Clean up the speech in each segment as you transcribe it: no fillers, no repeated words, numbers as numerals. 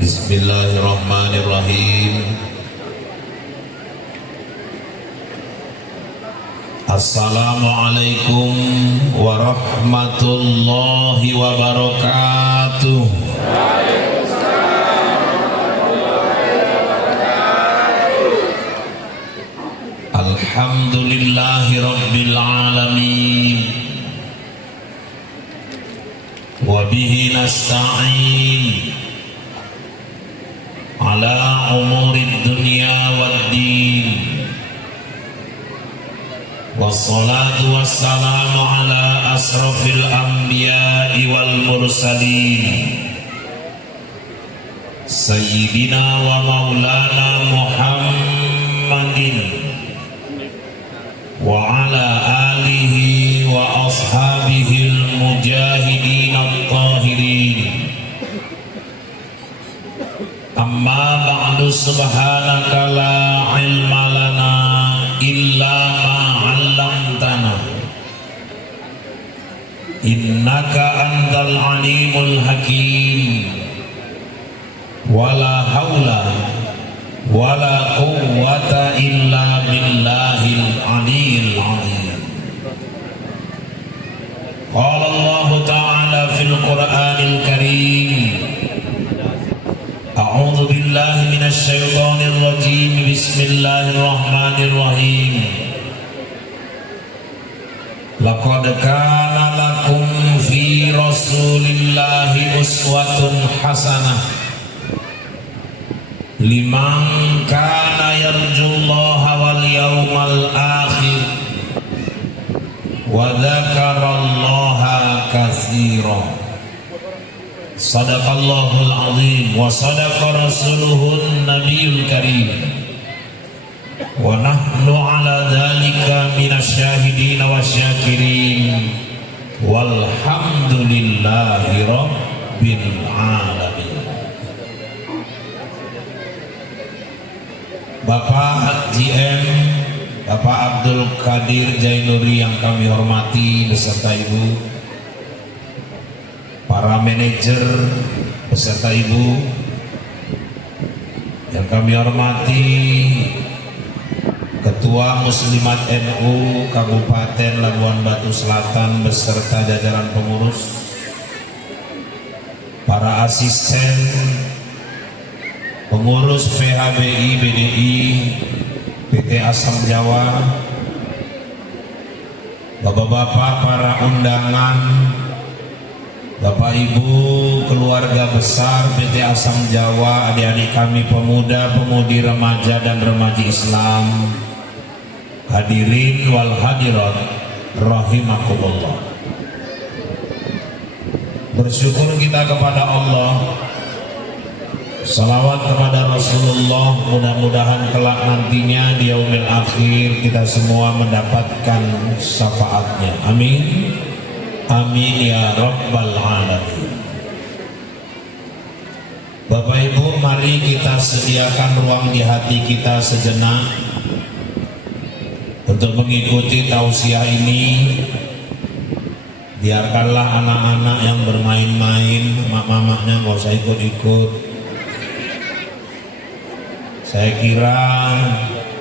Bismillahirrahmanirrahim. Assalamualaikum warahmatullahi wabarakatuh. Alhamdulillahi rabbil alamin. Wabihi nasta'in ala umurid dunya waddin. Wassalatu wassalamu ala asrafil anbiya'i wal mursalin Sayyidina wa maulana Muhammadin wa ala alihi wa ashabihil mujahidin at-tahirin. Amma ba'du, subhanaka la ilma lana illa ma 'allamtana innaka antal alimul hakim. Wala haula wala quwwata illa billahil aliyil azim. Qala Allah ta'ala fil Qur'anil Karim, a'udzu billahi minasy syaithanir rajim. Bismillahirrahmanirrahim. Laqad kana lakum fi rasulillahi uswatun hasanah liman kana yarjullaha wal yawmal akhir wa dzakarallaha katsiran. Sadaqallahul azim wa sadaqa rasuluhun nabiyul karim wa nahnu ala dhalika minasyahidin wa syakirin walhamdulillahi rabbil alamin. Bapak GM, Bapak Abdul Qadir Jainuri yang kami hormati beserta Ibu, para manajer beserta Ibu yang kami hormati, Ketua Muslimat NU Kabupaten Labuan Batu Selatan beserta jajaran pengurus, para asisten pengurus PHBI BDI PT Asam Jawa, bapak-bapak para undangan, Bapak Ibu keluarga besar PT Asam Jawa, adik-adik kami pemuda, pemudi, remaja dan remaji Islam, hadirin wal hadirat rahimakumullah. Bersyukur kita kepada Allah, salawat kepada Rasulullah. Mudah-mudahan kelak nantinya di yaumil akhir kita semua mendapatkan syafaatnya. Amin. Amin ya rabbal alamin. Bapak Ibu, mari kita sediakan ruang di hati kita sejenak untuk mengikuti tausiah ini. Biarkanlah anak-anak yang bermain-main, mak-mamaknya nggak usah ikut-ikut. Saya kira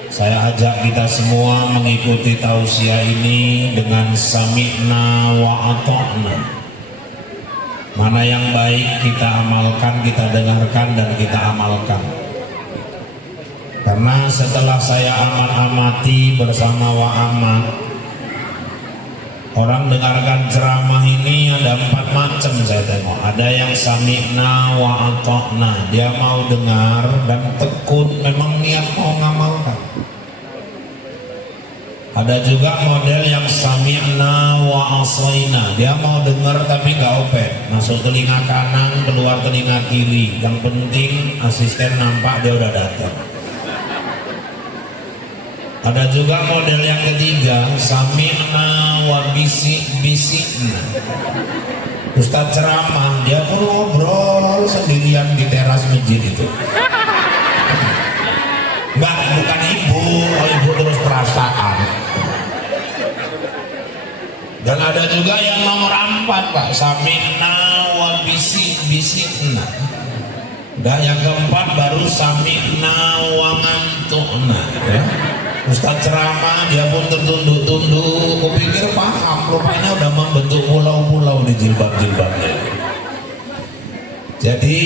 saya ajak kita semua mengikuti tausiah ini dengan sami'na wa ata'na. Mana yang baik kita amalkan, kita dengarkan dan kita amalkan. Karena setelah saya amat-amati bersama wa amat, orang dengarkan ceramah ini ada 4 macam saya tengok. Ada yang sami'na wa ata'na, dia mau dengar dan tekun, memang niat mau ngamalkan. Ada juga model yang sami'na wa asaina, dia mau dengar tapi nggak opet, masuk telinga kanan keluar telinga kiri, yang penting asisten nampak dia udah datang. Ada juga model yang ketiga, sami'na wa bisik-bisikna. Ustadz ceramah, dia pun ngobrol sendirian di teras masjid itu. Mbak, bukan ibu, kalau ibu terus perasaan. Dan ada juga yang nomor 4, Pak, sami'na wa bisik-bisikna. Dan yang keempat baru sami'na wa ngantu'na ya. Ustaz ceramah dia pun tertunduk-tunduk, kupikir paham, rupanya udah membentuk pulau-pulau di jilbab-jilbabnya. Jadi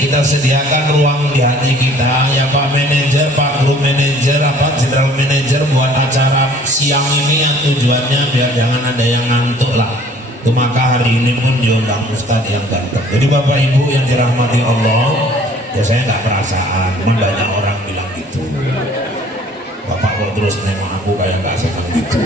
kita sediakan ruang di hati kita ya Pak Manajer, Pak Group Manager, apa General Manager buat acara siang ini yang tujuannya biar jangan ada yang ngantuk lah. Itu maka hari ini pun diundang Ustadz yang ganteng. Jadi Bapak Ibu yang dirahmati Allah, ya saya nggak perasaan, cuman banyak orang bilang gitu. Bapak kok terus nengok aku kayak nggak senang gitu.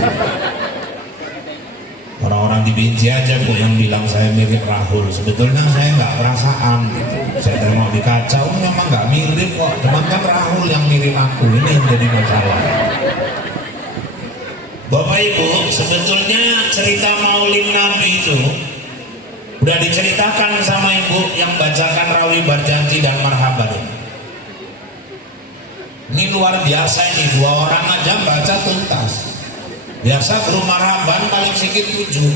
Orang-orang dibenci aja Bu yang bilang saya mirip Rahul. Sebetulnya saya nggak perasaan gitu. Saya tengok di kaca, memang nggak mirip kok. Cuman kan Rahul yang mirip aku, ini yang jadi masalah. Bapak Ibu, sebetulnya cerita Maulid Nabi itu udah diceritakan sama Ibu yang bacakan Rawi Barjanji dan Marhaban. Ini luar biasa ini, 2 orang aja baca tuntas. Biasa guru Marhaban paling sedikit 7.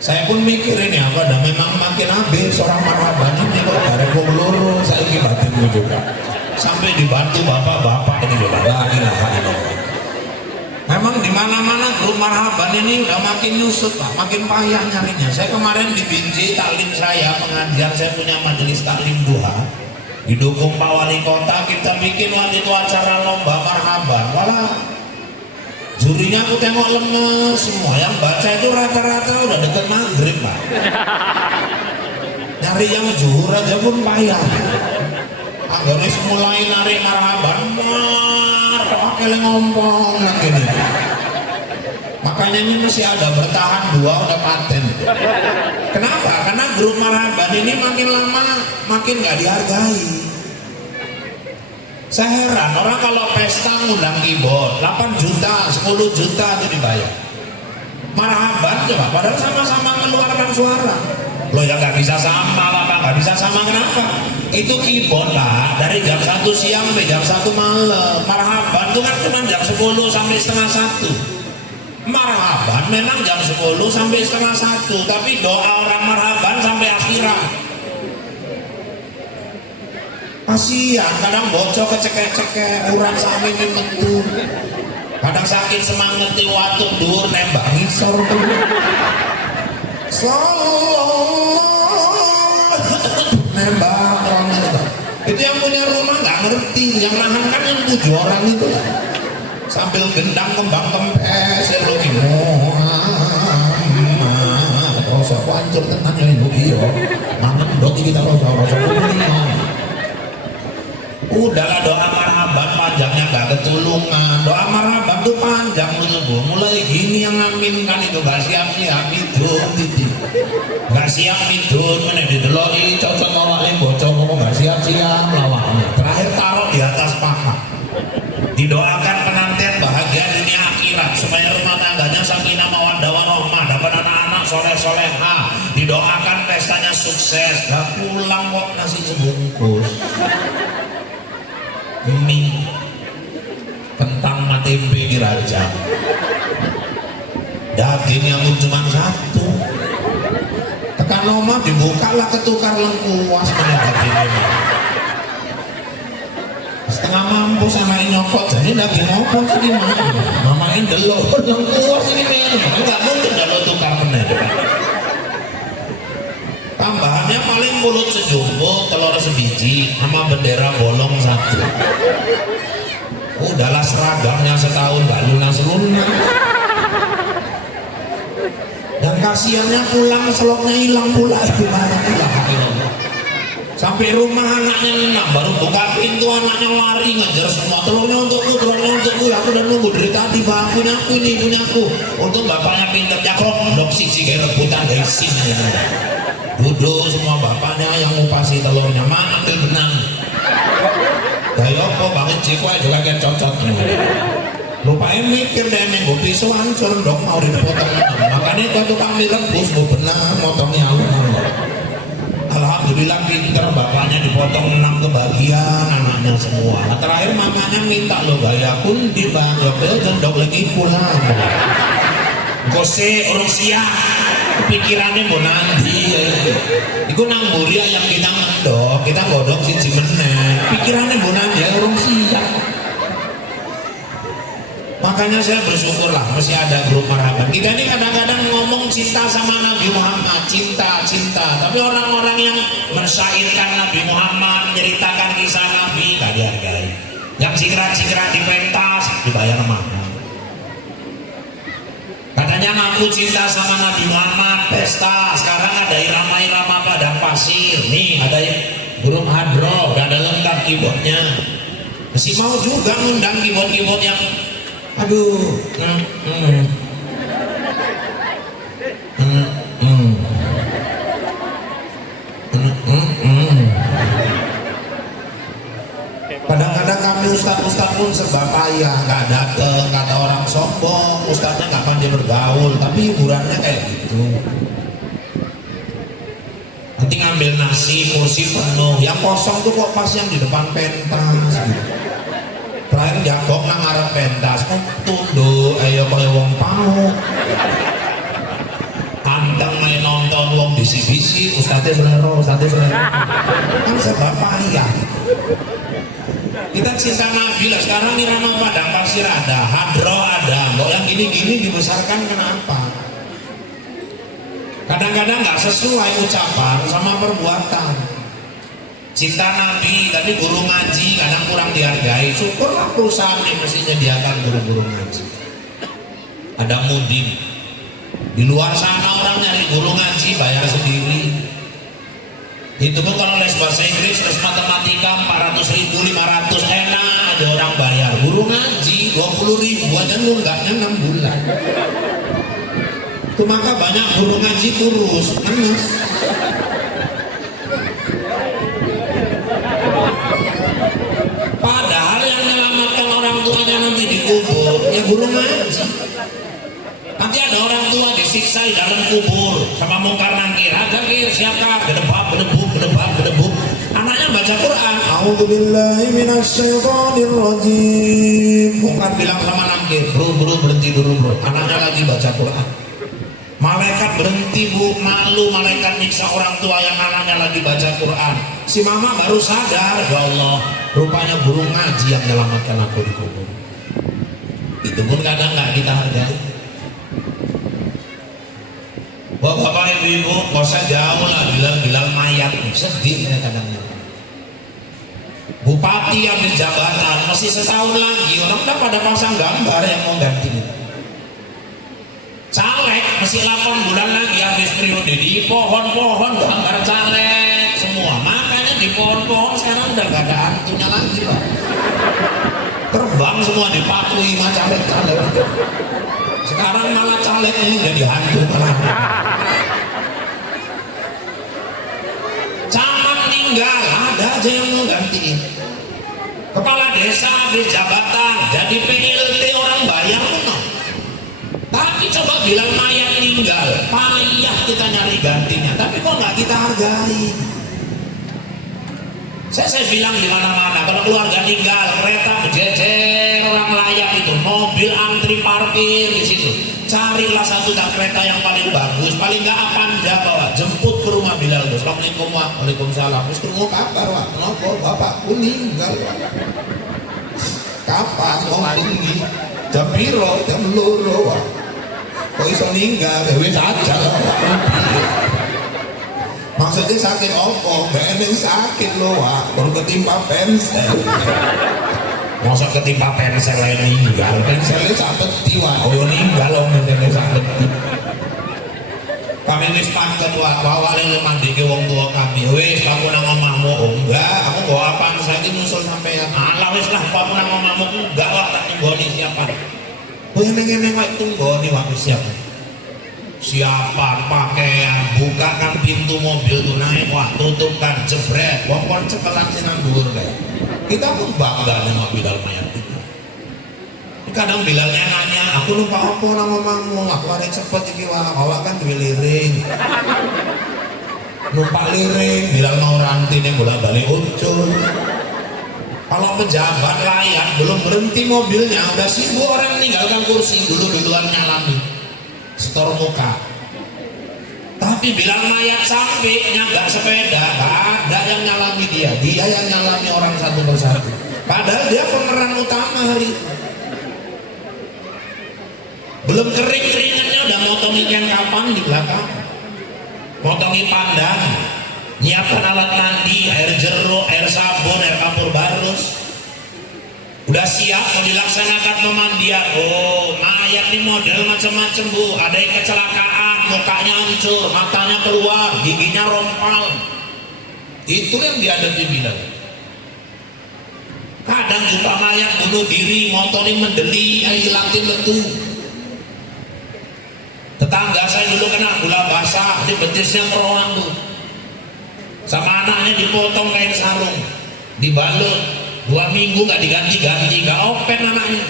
Saya pun mikir ini apa, dan memang makin habis orang Marhaban ini kok dari loro saya batin juga. Sampai dibantu bapak-bapak ini juga. La ilaha illallah. Memang di mana-mana guru Marhaban ini udah makin nyusut Pak, makin payah nyarinya. Saya kemarin di Binjai taklim saya, pengajian saya punya majelis taklim duha. Didukung Pak Wali Kota, kita bikin waktu itu acara lomba Marhaban. Walah, jurinya aku tengok lemes semua. Yang baca itu rata-rata udah deket maghrib Pak. Nyari yang zuhur aja pun payah. Akhirnya mulai narik Marhaban, pakai ngompong lagi nih. Makanya ini masih ada bertahan 2 udah paten. Kenapa? Karena grup Marhaban ini makin lama makin nggak dihargai. Saya heran orang kalau pesta ngundang keyboard 8 juta, 10 juta itu dibayar. Marhaban coba, padahal sama-sama mengeluarkan suara. Loh ya nggak bisa sama lah Pak, nggak bisa sama kenapa? Itu keyboard lah dari jam 1 siang sampai jam 1 malam. Marhaban itu kan cuma jam 10 sampai setengah 1. Marhaban memang jam 10 sampai setengah 1, tapi doa orang Marhaban sampai akhirat. Kasihan, kadang bocor kecekek-cekek, urat sampai mentu. Kadang sakit semangat di waktu dur nembak ngisor tuh. Nembak orang itu yang punya rumah nggak ngerti, yang nahan kan yang 7 orang itu. Sambil gendang kembang kempes ya lo rasa hancur tenan ya ibu iyo mangan doti kita rasa udahlah doa Marhaban panjangnya gak ketulungan. Doa Marhaban tuh panjang menurut mulai gini yang ngaminkan itu gak siap-siap hidung titik gak siap hidung mana dideloi cocok awalnya bocor kok gak siap-siap lawaknya terakhir taruh di atas paha. Didoakan penantian bahagia dunia akhirat supaya rumah tangganya sakinah mawaddah warahmah, dapat anak-anak soleh-soleha. Didoakan pestanya sukses. Gak pulang kok nasi sebungkus. Mie kentang sama tempe dirajang. Dagingnya pun cuma 1. Tekan nomor dibukalah ketukar lengkuas mana dagingnya. Setengah mampu sama nyokot jadi daging apa sih gimana mamain delok yang kuas ini men nggak mungkin kalau tukar bener tambahannya paling mulut sejumput telur sebiji sama bendera bolong 1 udahlah seragamnya setahun gak lunas-lunas dan kasihannya pulang seloknya hilang pula itu barang hilang sampai rumah anaknya nyenang baru buka pintu anaknya lari ngejar semua telurnya untukku aku udah nunggu dari tadi bang punya aku ini punya aku untuk bapaknya pinter ya kok sisi kayak rebutan dari sini duduk semua bapaknya yang ngupasi telurnya mana ambil benang kayak apa banget ciko aja kayak cocok lupain mikir deh nenggo pisau hancur dong mau dipotong makanya itu tukang direbus mau benang motongnya alun-alun. Alhamdulillah pinter bapaknya dipotong 6 kebagian anaknya semua. Nah, terakhir mamanya minta lo gaya pun dibajak jendok lagi pulang. Gose orang siap pikirannya mau nanti. Iku nang muria yang kita ngendok kita godong si meneh. Pikirannya bonan dia urung siap. Makanya saya bersyukur lah masih ada grup marhaban. Kita ini kadang-kadang ngomong cinta sama Nabi Muhammad, cinta, tapi orang-orang yang mensyairkan Nabi Muhammad, menceritakan kisah Nabi gak dihargai. Yang cikrat-cikrat di pentas dibayar mahal. Katanya ngaku cinta sama Nabi Muhammad, pesta, sekarang ada irama-irama padang pasir. Nih ada grup hadro, gak ada lengkap keyboardnya. Masih mau juga ngundang keyboard yang aduh, kadang-kadang kami ustad pun serba payah, nggak dateng, kata orang sombong, ustadnya nggak pandai bergaul, tapi hiburannya kayak gitu. Nanti ngambil nasi, kursi penuh, yang kosong tuh kok pas yang di depan pentas. Terakhir jagok nang ngarep pentas, kok tunduk, ayo kaya wong pau. Anteng main nonton wong bisi-bisi, ustadnya selero. Kan sebab payah. Kita cinta Nabi lah, sekarang irama padang pasir ada, hadro ada, kok yang gini-gini dibesarkan kenapa? Kadang-kadang nggak sesuai ucapan sama perbuatan. Cinta Nabi tapi guru ngaji kadang kurang dihargai. Syukurlah perusahaan yang mesti menyediakan guru-guru ngaji. Ada mudim di luar sana, orang nyari guru ngaji bayar sendiri. Itu pun kalau les bahasa Inggris, les matematika 400.000, 500 enak ada orang bayar. Guru ngaji 20.000 aja nunggaknya 6 bulan. Itu maka banyak guru ngaji kurus, enak. Padahal yang menyelamatkan orang tuanya nanti dikubur ya guru ngaji. Nanti ada orang tua disiksa di dalam kubur sama mungkar nangkir, ada kir siapa bedebuk. Anaknya baca Quran. A'udzubillahi minasyaitonirrajim. Mungkar bilang sama nangkir, bro berhenti dulu bro. Anaknya lagi baca Quran. Malaikat berhenti bu, malu malaikat nyiksa orang tua yang anaknya lagi baca Quran. Si mama baru sadar, ya Allah, rupanya guru ngaji yang menyelamatkan aku di kubur. Itu pun kadang nggak kita hargai. Bapak ibu-ibu, kok saya jauh lah bilang mayat, sedih ya kadang-kadang. Bupati yang di jabatan masih setahun lagi, orang udah pada pasang gambar yang mau ganti. Caleg masih 8 bulan lagi habis periode, di pohon-pohon gambar caleg semua. Makanya di pohon-pohon sekarang udah gak ada hantunya lagi Pak. Terbang semua dipatuhi sama caleg-caleg. Sekarang malah calegnya jadi hantu malah. Camat tinggal, ada aja yang mau gantiin. Kepala desa di jabatan, jadi PLT orang bayar pun. Tapi coba bilang mayat tinggal, payah kita nyari gantinya. Tapi kok nggak kita hargai? Saya bilang di mana-mana, kalau keluarga tinggal, kereta berjejer, orang layak itu, mobil antri parkir di situ. Carilah satu kereta yang paling bagus, paling nggak Panja bawa, jemput ke rumah Bilal. Assalamualaikum waalaikumsalam. Terus tunggu kabar wah, kenapa bapakku meninggal? Kapan mau tinggi? Jam piro, jam loro wah. Kok iso ninggal, wis aja lah. Maksudnya sakit opo? Mbak sakit loh wak, baru ketimpa pensel. Masa ketimpa pensel lain ninggal? Penselnya sakit tiwa, oh ninggal loh penselnya sakit. Kami wis pantun wak, awalnya mandi ke wong tua kami. Wis kamu nang omahmu, oh enggak, aku bawa apaan saja nyusul sampean. Alah wis lah, kamu nang omahmu enggak wak, tak tunggoni siapa? Oh yang neng-neng wak tunggoni wak siapa? Siapa pakaian, bukakan pintu mobil tuh naik, wah tutupkan, jebret, wongkon cekelan sinan dhuwur kayak. Kita pun bangga sama Bilal mayat itu. Kadang Bilalnya nanya, aku lupa apa nang omahmu, aku ada cepet iki wah, awak kan duwe liring. Numpak liring, Bilal mau ranti nih bolak-balik ucul. Kalau pejabat layak belum berhenti mobilnya, udah 1000 orang meninggalkan kursi duluan nyalami setor muka. Tapi Tapi bila mayat sampai nggak sepeda, nggak ada yang nyalami dia yang nyalami orang satu persatu. Padahal dia pemeran utama hari itu. Belum kering-keringannya udah motong ikan kapang di belakang, motongi pandang, nyiapkan alat mandi, air jeruk, air sabun, air kapur barus. Udah siap mau dilaksanakan pemandian. Oh, mayat ini model macam-macam bu. Ada yang kecelakaan, mukanya hancur, matanya keluar, giginya rompal. Itu yang dihadapi Bilal. Kadang juga mayat bunuh diri, motornya mendeli, hilatin letu. Tetangga saya dulu kena gula basah, di betisnya keroang tuh. Sama anaknya dipotong kain sarung, dibalut. 2 minggu nggak diganti-ganti, nggak open anaknya.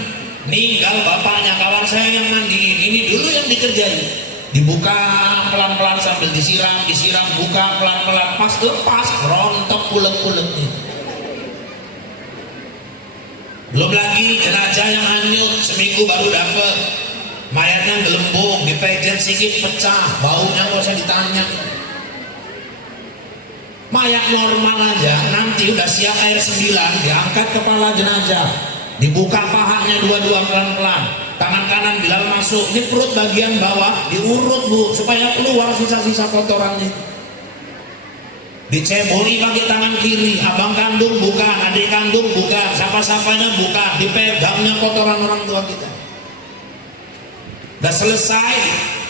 Ninggal bapaknya, kawan saya yang mandiin. Ini dulu yang dikerjain. Dibuka pelan-pelan sambil disiram, buka pelan-pelan. Pas lepas, rontok pulet-puletnya. Belum lagi jenazah yang hanyut, seminggu baru dapet. Mayatnya gelembung, dipejet sikit pecah, baunya nggak usah ditanya. Mayat normal aja, nanti udah siap air 9, diangkat kepala jenazah, dibuka pahanya dua-dua pelan-pelan, tangan kanan Bilal masuk, ini perut bagian bawah diurut bu, supaya keluar sisa-sisa kotorannya. Diceboli pakai tangan kiri, abang kandung bukan, adik kandung bukan, siapa-siapanya bukan, dipegangnya kotoran orang tua kita. Udah selesai,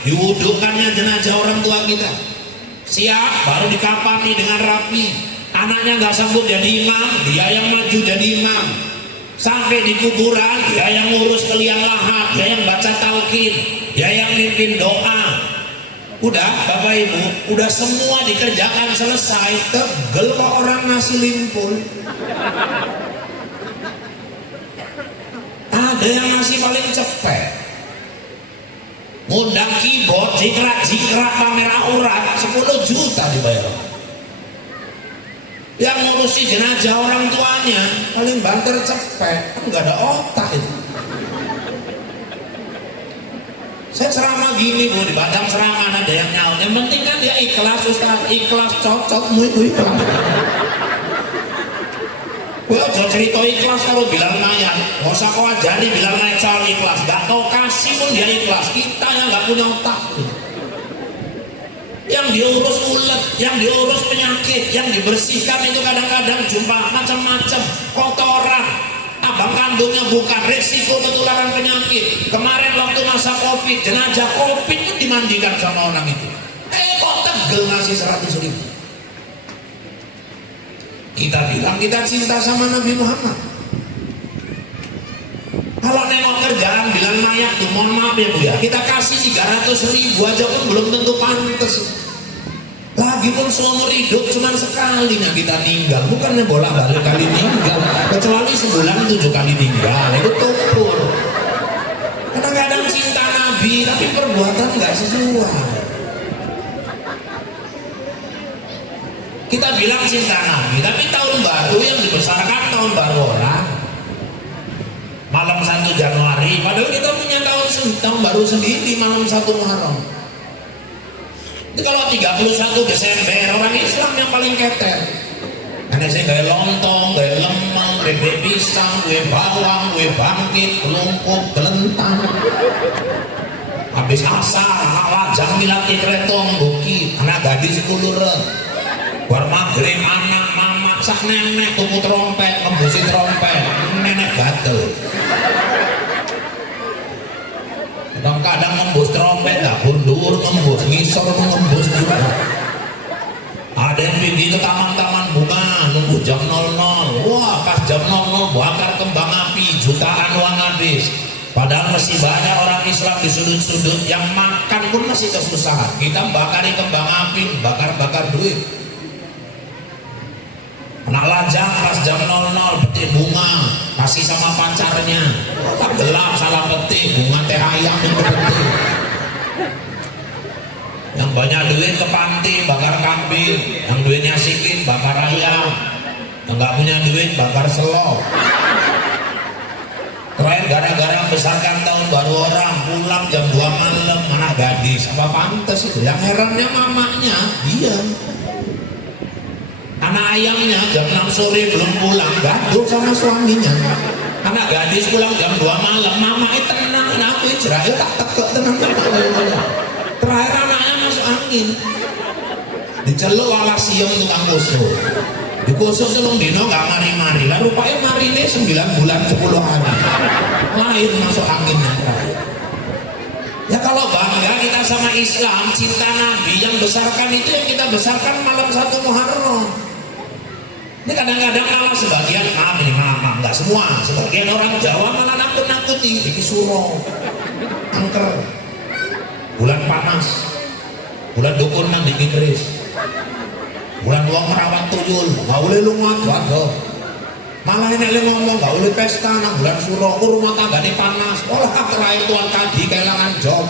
diwudukannya jenazah orang tua kita. Siap, baru dikapani dengan rapi. Anaknya nggak sanggup jadi imam, dia yang maju jadi imam. Sampai di kuburan, dia yang ngurus keliang lahat, dia yang baca talqin, dia yang mimpin doa. Udah, Bapak Ibu, udah semua dikerjakan selesai. Tegel kok orang ngasih limpul. Ada yang ngasih paling cepet. Ngundang keyboard, jikrak pamer aurat 10 juta dibayar. Yang ngurusi jenazah orang tuanya paling banter cepet, kan nggak ada otak itu. Saya ceramah gini bu, di Batam serangan ada yang nyaut. Yang penting kan dia ikhlas, Ustaz, ikhlas cocok itu ikhlas. Gue aja cerita ikhlas kalau Bilal mayat, gak usah kau ajari Bilal naik soal ikhlas, gak kau kasih pun dia ikhlas. Kita yang gak punya otak, yang diurus ulet, yang diurus penyakit, yang dibersihkan itu kadang-kadang jumpa macam-macam kotoran. Abang kandungnya bukan, resiko ketularan penyakit. Kemarin waktu masa COVID, jenazah COVID itu dimandikan sama orang itu. Kok tegel ngasih 100 ribu. Kita bilang kita cinta sama Nabi Muhammad. Kalau nengok kerjaan bilang mayat tuh, mohon maaf ya bu ya, kita kasih 300 ribu aja pun belum tentu pantas. Lagi pun seumur hidup cuma sekali nggak kita ninggal, bukannya bolak-balik kali ninggal, kecuali sebulan 7 kali ninggal, itu tumpul. Kadang-kadang cinta Nabi tapi perbuatan nggak sesuai. Kita bilang cinta Nabi, tapi tahun baru yang dibesarkan tahun baru orang. Malam 1 Januari, padahal kita punya tahun baru sendiri malam 1 Muharram. Itu kalau 31 Desember orang Islam yang paling keter. Karena saya gaya lontong, gaya lemang, rebek pisang, gue bawang, gue bangkit, kelumpuk, kelentang. Habis asar, awajang milati kretong, bukit, anak gadis kulur. War maghrib anak mama sak nenek tuku trompet, ngembusi trompet, nenek gatel. Kadang-kadang ngembus trompet, gak mundur ngembus, ngisor ngembus juga. Ada yang pergi ke taman-taman bunga, nunggu jam 00. Wah, pas jam 00 bakar kembang api, jutaan uang habis. Padahal masih banyak orang Islam di sudut-sudut yang makan pun masih kesusahan. Kita bakari kembang api, bakar-bakar duit. Anak lajang pas jam 00 petik bunga, kasih sama pacarnya. Tak gelap salah petik, bunga teh ayam yang petik. Yang banyak duit ke panti bakar kambing, yang duitnya sedikit bakar ayam, yang nggak punya duit bakar selop. Terakhir gara-gara membesarkan tahun baru orang, pulang jam 2 malam, anak gadis, apa pantas itu? Yang herannya mamanya, dia. Anak ayamnya jam 6 sore belum pulang, gaduh sama suaminya. Anak gadis pulang jam 2 malam, mama itu tenang, aku Israel tak tekuk tenang. Terakhir anaknya masuk angin. Diceluk walah siang tukang kusuk. Dikusuk selung dino gak mari-mari. Lah rupanya marine 9 bulan 10 hari. Lahir masuk anginnya terakhir. Ya kalau bangga kita sama Islam, cinta Nabi, yang besarkan itu yang kita besarkan malam 1 Muharram. Ini kadang-kadang malah sebagian, maaf, enggak semua, sebagian orang Jawa malah nakut-nakuti, ini suro, angker, bulan panas, bulan dukun mandi keris, bulan wong merawat tuyul, nggak boleh lu waduh. Malah ini ngomong nggak boleh pesta, nah bulan suro, rumah tangga ini panas, olah terakhir tuan tadi kehilangan job,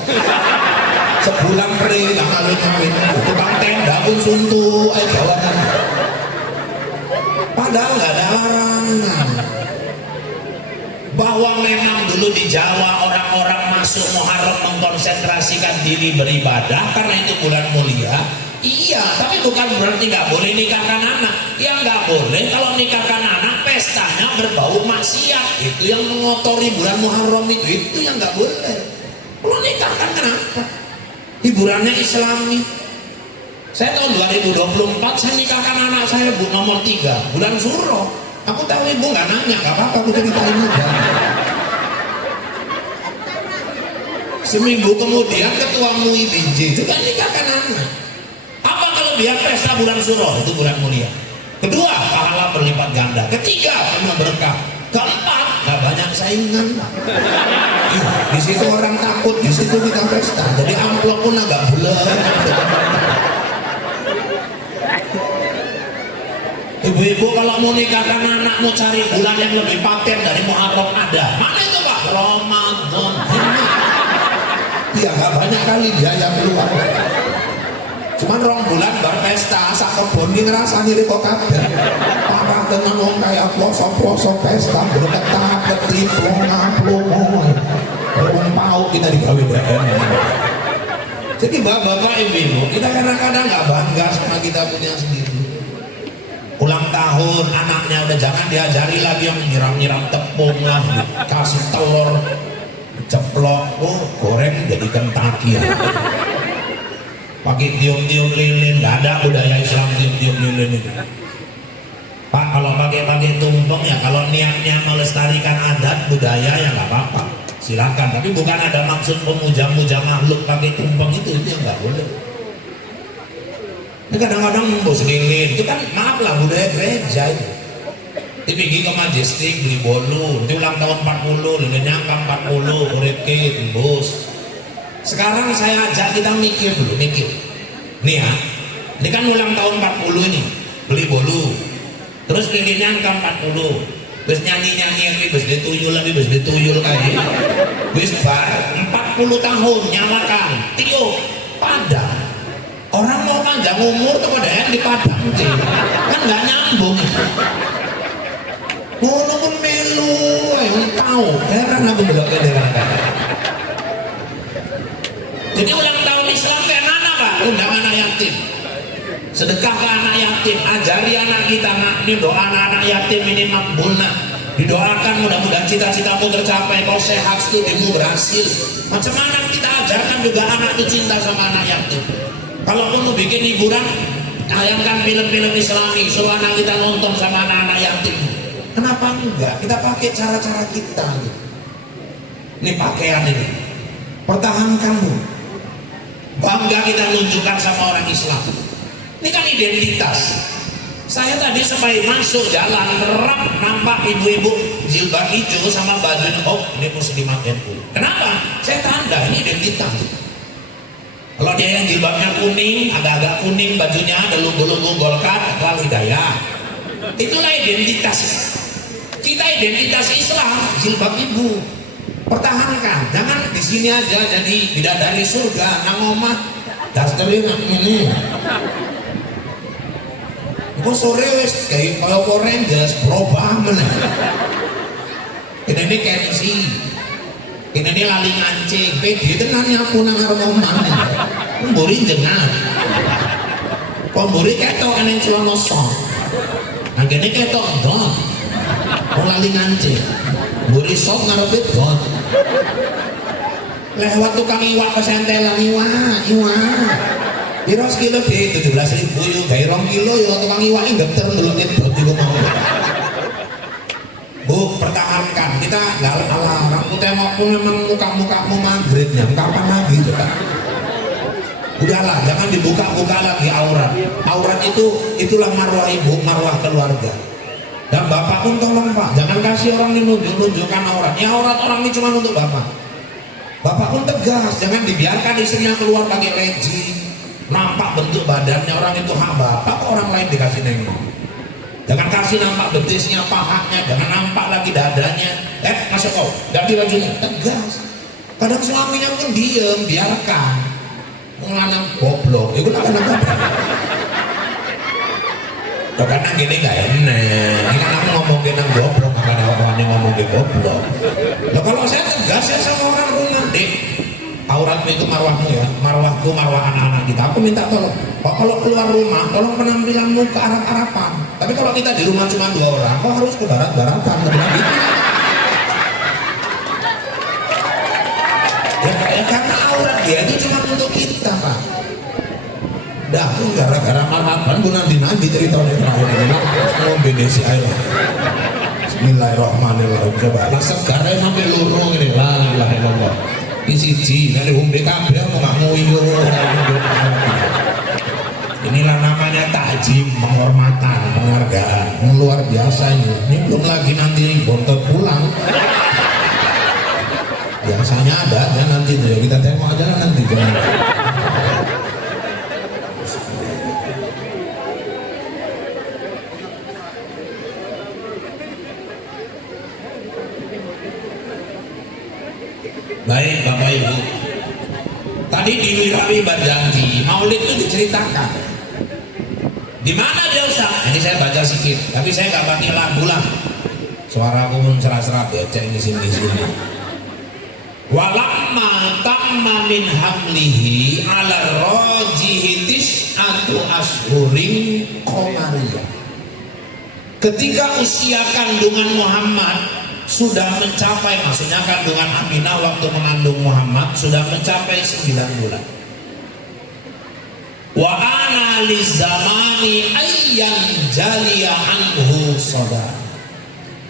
sebulan pre, nggak ngawin, tukang tenda pun suntuk, jawaban. Padahal nggak ada larangan. Bahwa memang dulu di Jawa orang-orang masuk Muharram mengkonsentrasikan diri beribadah karena itu bulan mulia. Iya, tapi bukan berarti nggak boleh nikahkan anak. Yang nggak boleh kalau nikahkan anak pestanya berbau maksiat. Itu yang mengotori bulan Muharram itu yang nggak boleh. Kalau nikahkan kenapa? Hiburannya Islami. Saya tahun 2024 saya nikahkan anak saya nomor 3 bulan Suro. Aku tahu ibu nggak nanya, nggak apa-apa, aku ceritain aja. Seminggu kemudian ketua MUI BJ juga nikahkan anak. Apa kalau dia pesta bulan Suro? Itu bulan mulia. Kedua, pahala berlipat ganda. Ketiga, penuh berkah. Keempat, nggak banyak saingan. Di situ orang takut, di situ kita pesta. Jadi amplop pun agak bulat. Ibu-ibu kalau mau nikahkan anak, mau cari bulan yang lebih paten dari Muharram ada. Mana itu Pak? Ramadan. Iya, nggak banyak kali dia yang keluar. Cuman 2 bulan bar pesta, asa kebon ini ngerasa diri kok kabeh. Parah dengan wong kayak ploso pesta, berketak-ketik, plong-plong. Belum mau kita digawe DM. Jadi bapak-bapak ibu-ibu, kita kadang-kadang nggak bangga sama kita punya sendiri. Ulang tahun anaknya udah jangan diajari lagi yang nyiram-nyiram tepung lah, kasih telur ceplok, goreng jadi Kentucky ya. Pakai tiup-tiup lilin, nggak ada budaya Islam tiup-tiup lilin itu. Pak, kalau pakai tumpeng ya kalau niatnya melestarikan adat budaya ya nggak apa-apa, silakan. Tapi bukan ada maksud memuja-muja makhluk pakai tumpeng itu yang nggak boleh. Ini kadang-kadang membos lilin, itu kan maaf lah budaya gereja itu. Dia pergi ke Majestic beli bolu, nanti ulang tahun 40, lilinnya angka 40, uripke, bos. Sekarang saya ajak kita mikir dulu, mikir. Nih ya, ini kan ulang tahun 40 ini, beli bolu. Terus lilinnya angka 40. Terus nyanyi-nyanyi, terus dituyul kayak gitu. Terus bar 40 tahun nyalakan, tiup, padam. Orang mau panjang umur tuh pada yang dipadam kan nggak nyambung. Walaupun melu, yang tahu, heran aku juga kedengaran. Jadi ulang tahun Islam kayak mana Pak? Undang anak yatim, sedekah ke anak yatim, ajari anak kita ini doa anak yatim ini makbulna. Didoakan mudah-mudahan cita-citamu tercapai, kau sehat, studimu berhasil. Macam mana kita ajarkan juga anak itu cinta sama anak yatim. Kalau mau bikin hiburan, tayangkan film-film Islami, suruh anak kita nonton sama anak-anak yatim. Kenapa enggak? Kita pakai cara-cara kita. Ini pakaian ini, pertahankan bu. Bangga kita tunjukkan sama orang Islam. Ini kan identitas. Saya tadi sampai masuk jalan terap nampak ibu-ibu jilbab hijau sama baju ini muslimat NU. Kenapa? Saya tanda ini identitas. Kalau dia yang jilbabnya kuning, agak-agak kuning bajunya ada logo-logo Golkar atau Hidayah, itulah identitas kita. Identitas Islam jilbab ibu, pertahankan. Jangan di sini aja jadi bidadari surga nang omah dasterin ini. Kok sore wis kayak Power Rangers berubah meneh. Ini kensi, ini lali ngancing, pede tenan nyapu nang arep omah. Mburi jenengan. Pemburi ketok eneng celana sok. Anggene ketok ndon. Wong lali ngancing. Mburi sok ngarepe don. Lewat tukang iwak kesentelan iwak. Piro sekilo deh 17.000 yo, gawe 2 kilo yo tukang iwak ngeter ndelok dot iku mau. Bu, pertahankan. Kita nggak alarm. Tengokku memang muka-mukamu maghribnya. Kapan lagi coba? Udahlah, jangan dibuka-buka lagi aurat. Aurat itulah marwah ibu, marwah keluarga. Dan bapak pun tolong pak, jangan kasih orang ini nunjukkan aurat. Ya aurat orang ini cuma untuk bapak. Bapak pun tegas, jangan dibiarkan istrinya keluar pakai legging, nampak bentuk badannya. Orang itu hak bapak, orang lain dikasih nengok. Jangan kasih nampak betisnya, pahanya, jangan nampak lagi dadanya. Masuk kau, ganti bajunya, tegas. Kadang suaminya pun diem, biarkan. Lanang goblok, itu kan lanang goblok. Karena gini gak enak. Ini kan aku ngomongin nang goblok, makanya orang yang ngomongin goblok. Loh kalau saya tegas ya sama orang rumah, Dek, auratmu itu marwahmu ya, marwahku, marwah anak-anak kita. Aku minta tolong, kalau keluar rumah, tolong penampilanmu ke arah-arapan. Tapi kalau kita di rumah cuma 2 orang, kok harus ke barat-baratan? Ya karena aurat dia itu cuma untuk kita pak. Dah gara-gara marhaban bu nanti cerita oleh terakhir ini lah mau benesi ayo. Bismillahirrahmanirrahim. Coba lah segarnya sampai lurung ini lah ilah ilallah. Isi dari umbe kabeh mau nggak nguyu. Inilah namanya takjim, penghormatan, penghargaan luar biasa ini. Ini belum lagi nanti bontot pulang. Biasanya ada ya nanti tuh ya, kita tengok aja lah nanti jangan. Baik Bapak Ibu, tadi di Wirawi berjanji Maulid itu diceritakan. Di mana dia Ustaz? Ini saya baca sedikit, tapi saya nggak pakai lagu lah. Suara aku pun serat-serat ya, cek di sini. Walamma tamma min hamlihi ala rajihi tis'atu ashhurin qamariyah. Ketika usia kandungan Muhammad sudah mencapai, maksudnya kandungan Aminah waktu mengandung Muhammad sudah mencapai 9 bulan. Wa ana lizamani ayyan jaliya anhu sadar.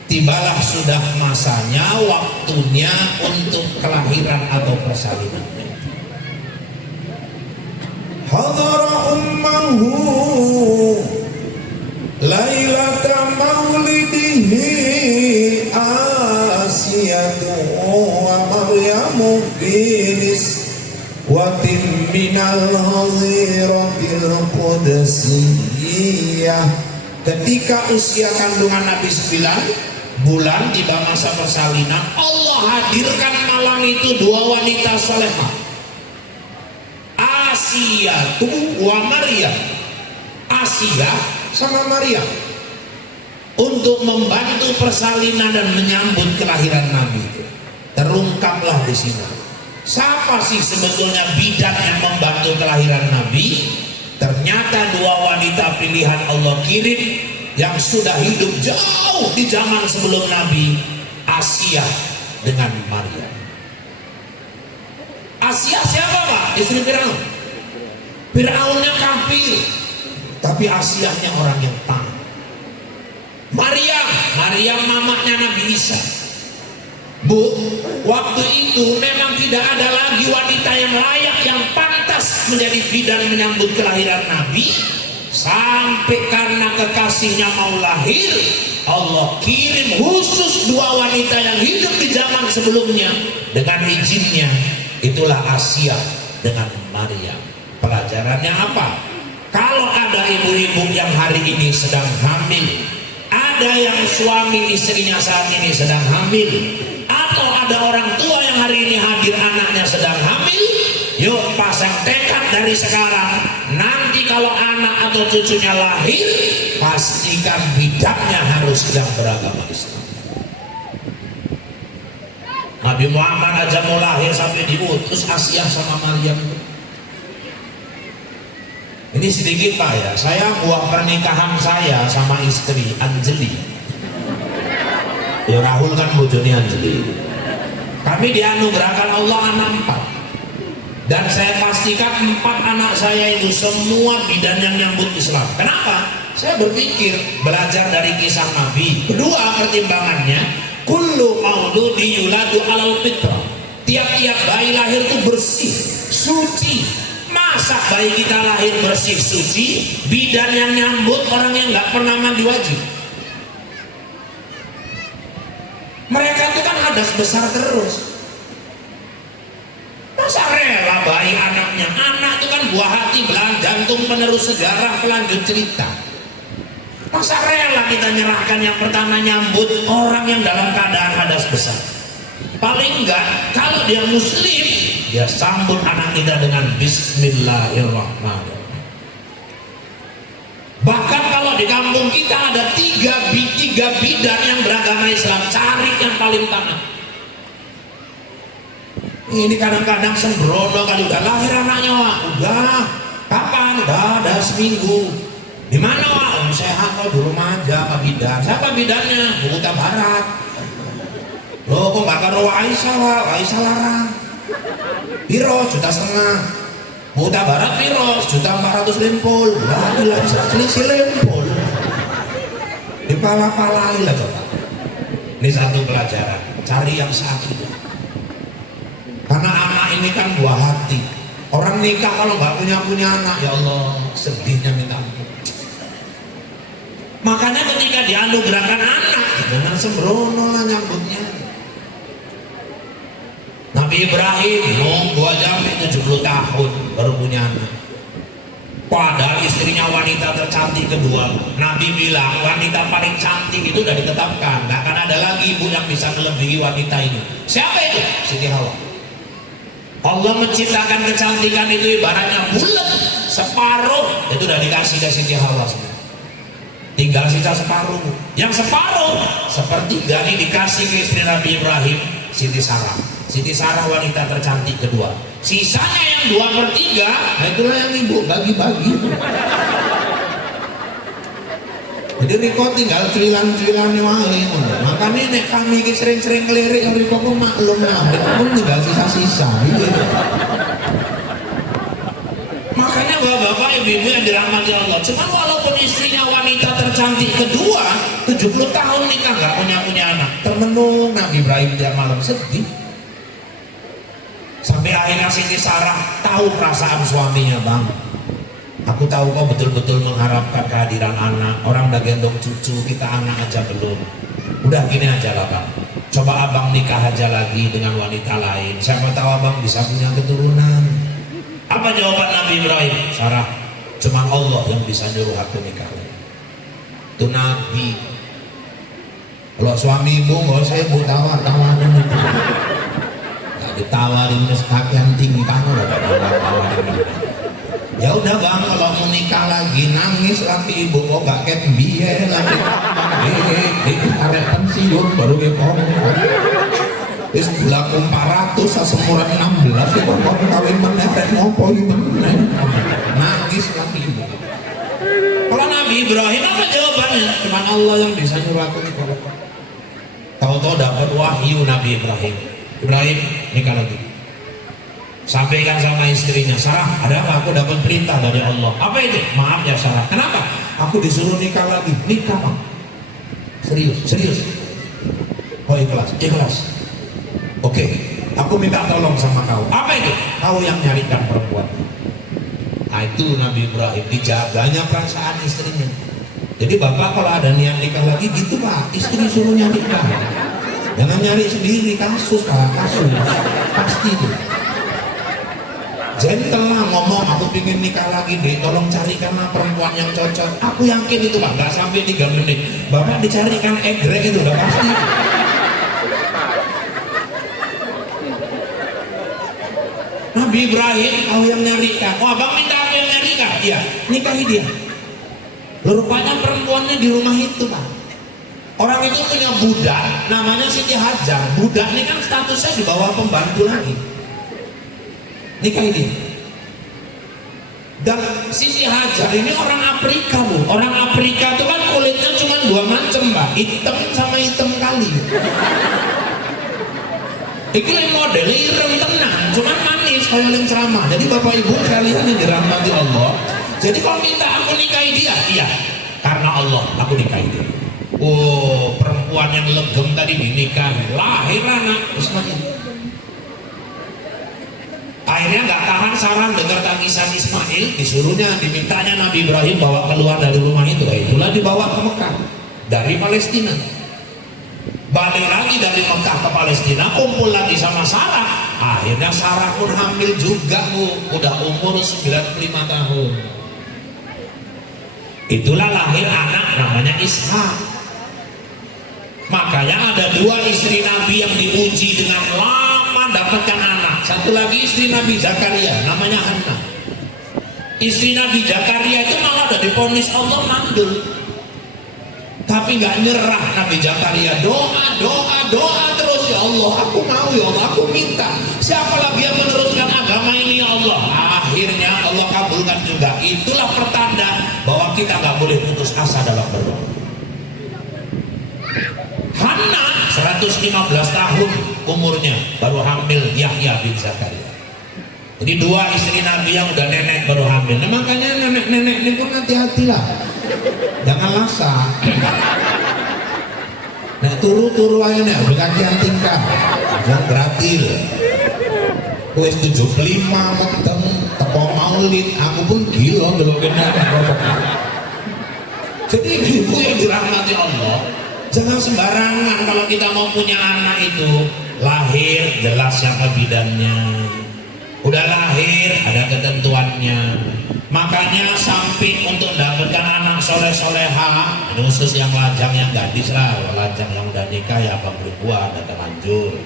Tibalah sudah masanya, waktunya untuk kelahiran atau persalinannya. Hadara ummahu lailata maulidihi Asiyatu wa Maryamu finis watim minal haziratil qudusiyah. Ketika usia kandungan Nabi 9 bulan, tiba masa persalinan, Allah hadirkan malam itu 2 wanita salehah, Asiyatu wa Maryam, Asia sama Maryam, untuk membantu persalinan dan menyambut kelahiran Nabi itu. Terungkaplah di sini siapa sih sebetulnya bidan yang membantu kelahiran Nabi. Ternyata 2 wanita pilihan Allah kirim yang sudah hidup jauh di zaman sebelum Nabi, Asia dengan Maryam. Asia siapa pak? Istri Firaun. Firaunnya kafir, tapi Asianya orang yang taat. Maryam mamanya Nabi Isa. Bu, waktu itu memang tidak ada lagi wanita yang layak, yang pantas menjadi bidan menyambut kelahiran Nabi. Sampai karena kekasihnya mau lahir, Allah kirim khusus 2 wanita yang hidup di zaman sebelumnya dengan izinnya. Itulah Asia dengan Maryam. Pelajarannya apa? Kalau ada ibu-ibu yang hari ini sedang hamil, ada yang suami istrinya saat ini sedang hamil, atau ada orang tua yang hari ini hadir anaknya sedang hamil, yuk pasang tekad dari sekarang. Nanti kalau anak atau cucunya lahir, pastikan bidannya harus yang beragama Islam. Nabi Muhammad aja mau lahir sampai diutus Asia sama Maryam. Ini sedikit Pak ya, saya buah pernikahan saya sama istri Anjeli. Ya Rahul kan bojone Anjeli. Kami dianugerahkan Allah anak 4. Dan saya pastikan 4 anak saya itu semua bidan yang nyambut Islam. Kenapa? Saya berpikir belajar dari kisah Nabi. Kedua pertimbangannya, kullu mauludi yuladu alal fitrah. Tiap-tiap bayi lahir itu bersih, suci. Masa bayi kita lahir bersih, suci, bidan yang nyambut orang yang nggak pernah mandi wajib. Mereka itu kan hadas besar terus. Masa rela bayi anaknya? Anak itu kan buah hati, belang jantung, penerus sejarah, pelanjut cerita. Masa rela kita nyerahkan yang pertama nyambut orang yang dalam keadaan hadas besar? Paling enggak, kalau dia muslim, dia sambut anak kita dengan Bismillahirrahmanirrahim. Bahkan kalau di kampung kita ada tiga bidan yang beragama Islam, cari yang paling taat. Ini kadang-kadang sembrono kali udah lahir anaknya, Wak. Udah, kapan? Udah ada seminggu. Di mana Wak? Sehat kok, di rumah aja Pak Bidan. Siapa bidannya? Bukuta Barat. Loh kok gak karo Aisyah Wak? Aisyah larang. Piro? 1,5 juta. Bukuta Barat piro? 1,4 lempol. Lah gila bisa selisih lempol. Dipala-palai lah coba. Ini satu pelajaran. Cari yang sakit. Karena anak ini kan buah hati. Orang nikah kalau nggak punya anak, ya Allah sedihnya minta ampun. Makanya ketika dianugerahkan anak, jangan sembrono lah nyambutnya. Nabi Ibrahim nunggu aja 70 tahun baru punya anak. Padahal istrinya wanita tercantik kedua. Nabi bilang wanita paling cantik itu udah ditetapkan, nggak akan ada lagi ibu yang bisa melebihi wanita ini. Siapa itu? Siti Hawa. Allah menciptakan kecantikan itu ibaratnya bulat, separuh itu udah dikasih ke Siti Hawa semua. Tinggal sisa separuh. Yang separuh sepertiga ini dikasih ke istri Nabi Ibrahim, Siti Sarah. Siti Sarah wanita tercantik kedua. Sisanya yang 2/3, nah itulah yang ibu bagi-bagi. Jadi Riko tinggal cuilan-cuilan wae. Makanya nek kami iki sering-sering ngelirik Riko ku maklum lah. Pun tinggal sisa-sisa gitu. Makanya bapak-bapak ibu-ibu yang dirahmati Allah, cuman walaupun istrinya wanita tercantik kedua, 70 tahun nikah nggak punya anak, termenung Nabi Ibrahim dia malam sedih. Sampai akhirnya Siti Sarah tahu perasaan suaminya, Bang. Aku tahu kau betul-betul mengharapkan kehadiran anak. Orang udah gendong cucu, kita anak aja belum. Udah gini aja lah Bang, coba abang nikah aja lagi dengan wanita lain. Siapa tahu abang bisa punya keturunan. Apa jawaban Nabi Ibrahim? Sarah, cuma Allah yang bisa nyuruh aku nikah lagi. Itu Nabi. Kalau suami ibu nggak usah ibu tawar-tawarin itu. Nggak ditawarin sekian tingkah udah tawarin. Ya udah Bang, kalau mau nikah lagi nangis lagi ibu kok gak kayak biaya lagi. Arek pensiun baru kepong. Wis belaku 400 semuran 16 kok kawin meneh ngopo iki meneh. Nangis lagi ibu. Kalau Nabi Ibrahim apa jawabannya? Cuma Allah yang bisa nyuruh aku nikah. Tahu-tahu dapat wahyu Nabi Ibrahim. Ibrahim nikah lagi. Sampaikan sama istrinya, Sarah, ada apa? Aku dapat perintah dari Allah. Apa itu? Maaf ya Sarah. Kenapa? Aku disuruh nikah lagi. Nikah Bang. Serius. Oh ikhlas. Oke, aku minta tolong sama kau. Apa itu? Kau yang nyarikan perempuan. Nah itu Nabi Ibrahim, dijaganya perasaan istrinya. Jadi bapak kalau ada niat nikah lagi gitu Pak, istri suruh nyari nikah. Jangan nyari sendiri, kasus Pak, kasus. Pasti itu. Gentle lah ngomong, aku pingin nikah lagi deh, tolong carikanlah perempuan yang cocok. Aku yakin itu Pak, gak sampai 3 menit Bapak dicarikan egrek itu udah pasti. Nabi Ibrahim, kau yang nyarikan. Oh abang minta aku yang nyarikan? Iya, nikahi dia. Rupanya perempuannya di rumah itu Pak. Orang itu punya budak, namanya Siti Hajar. Budak ini kan statusnya di bawah pembantu lagi. Nikah ini. Dan Siti Hajar ini orang Afrika loh. Orang Afrika itu kan kulitnya cuma dua macam mbak, hitam sama hitam kali. Iki modelnya ireng tenang, cuman manis kayak yang ceramah. Jadi bapak ibu kalian yang dirahmati Allah. Jadi kalau minta aku nikahi dia, iya, karena Allah aku nikahi dia. Oh, perempuan yang legem tadi dinikahi, lahir anak Ismail. Akhirnya nggak tahan Sarah dengar tangisan Ismail, disuruhnya dimintanya Nabi Ibrahim bawa keluar dari rumah itu. Itulah dibawa ke Mekah dari Palestina. Balik lagi dari Mekah ke Palestina, kumpul lagi sama Sarah. Akhirnya Sarah pun hamil juga bu, udah umur 95 tahun. Itulah lahir anak namanya Ishak. Makanya ada dua istri Nabi yang diuji dengan lama dapatkan anak. Satu lagi istri Nabi Zakaria, namanya Hana. Istri Nabi Zakaria itu malah udah divonis Allah mandul, tapi nggak nyerah Nabi Zakaria. Doa terus, ya Allah, aku mau, ya Allah, aku minta. Siapa lagi yang meneruskan agama ini, ya Allah? Akhirnya Allah kabulkan juga. Itulah pertanda bahwa kita nggak boleh putus asa dalam berdoa. Hana 115 tahun umurnya baru hamil Yahya bin Zakaria. Jadi dua istri Nabi yang udah nenek baru hamil. Nah, makanya nenek-nenek ini pun hati-hatilah, jangan lasa. Nah turu aja nih, udah kakian tingkah, jangan beratil. Wes 75 meteng teko maulid, aku pun gila dulu kena. Jadi ibu yang dirahmati Allah, jangan sembarangan kalau kita mau punya anak itu. Lahir jelas siapa bidannya, udah lahir ada ketentuannya. Makanya sampai untuk mendapatkan anak soleh-soleha, khusus yang lajang, yang gadis lah, lajang yang udah nikah ya apa belum buat dan terlanjur.